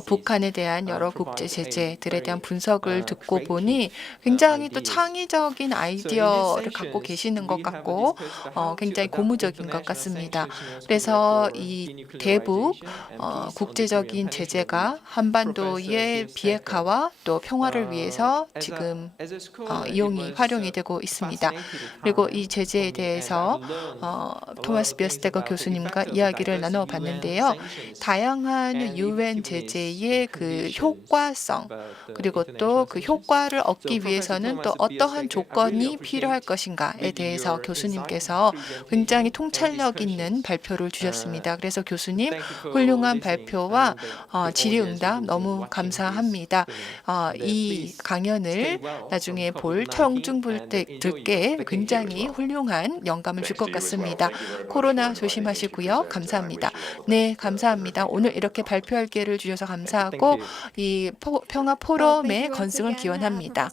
북한에 대한 여러 국제 제재들에 대한 분석을 듣고 보니 굉장히 또 창의적인 아이디어를 갖고 계시는 것 같고 굉장히 고무적인 것 같습니다. 그래서 이 대북 국제적인 제재가 한반도의 비핵화와 또 평화를 위해서 지금 활용이 되고 있습니다. 그리고 이 제재에 대해서 토마스 비어스테거 교수님과 이야기를 나눠봤는데요. 다양한 유엔 제재의 그 효과성 그리고 또 그 효과를 얻기 위해서는 또 어떠한 조건이 필요할 것인가에 대해서 교수님께서 굉장히 통찰력 있는 발표를 주셨습니다. 그래서 교수님 훌륭한 발표와 질의응답 너무 감사합니다. 이 강연을 나중에 볼 청중분들께 굉장히 훌륭한 영감을 줄 것 같습니다. 코로나 조심하시고요. 감사합니다. 네, 감사합니다. 오늘 이렇게 발표할 기회를 주셔서 감사하고 이 평화 포럼의 건승을 기원합니다.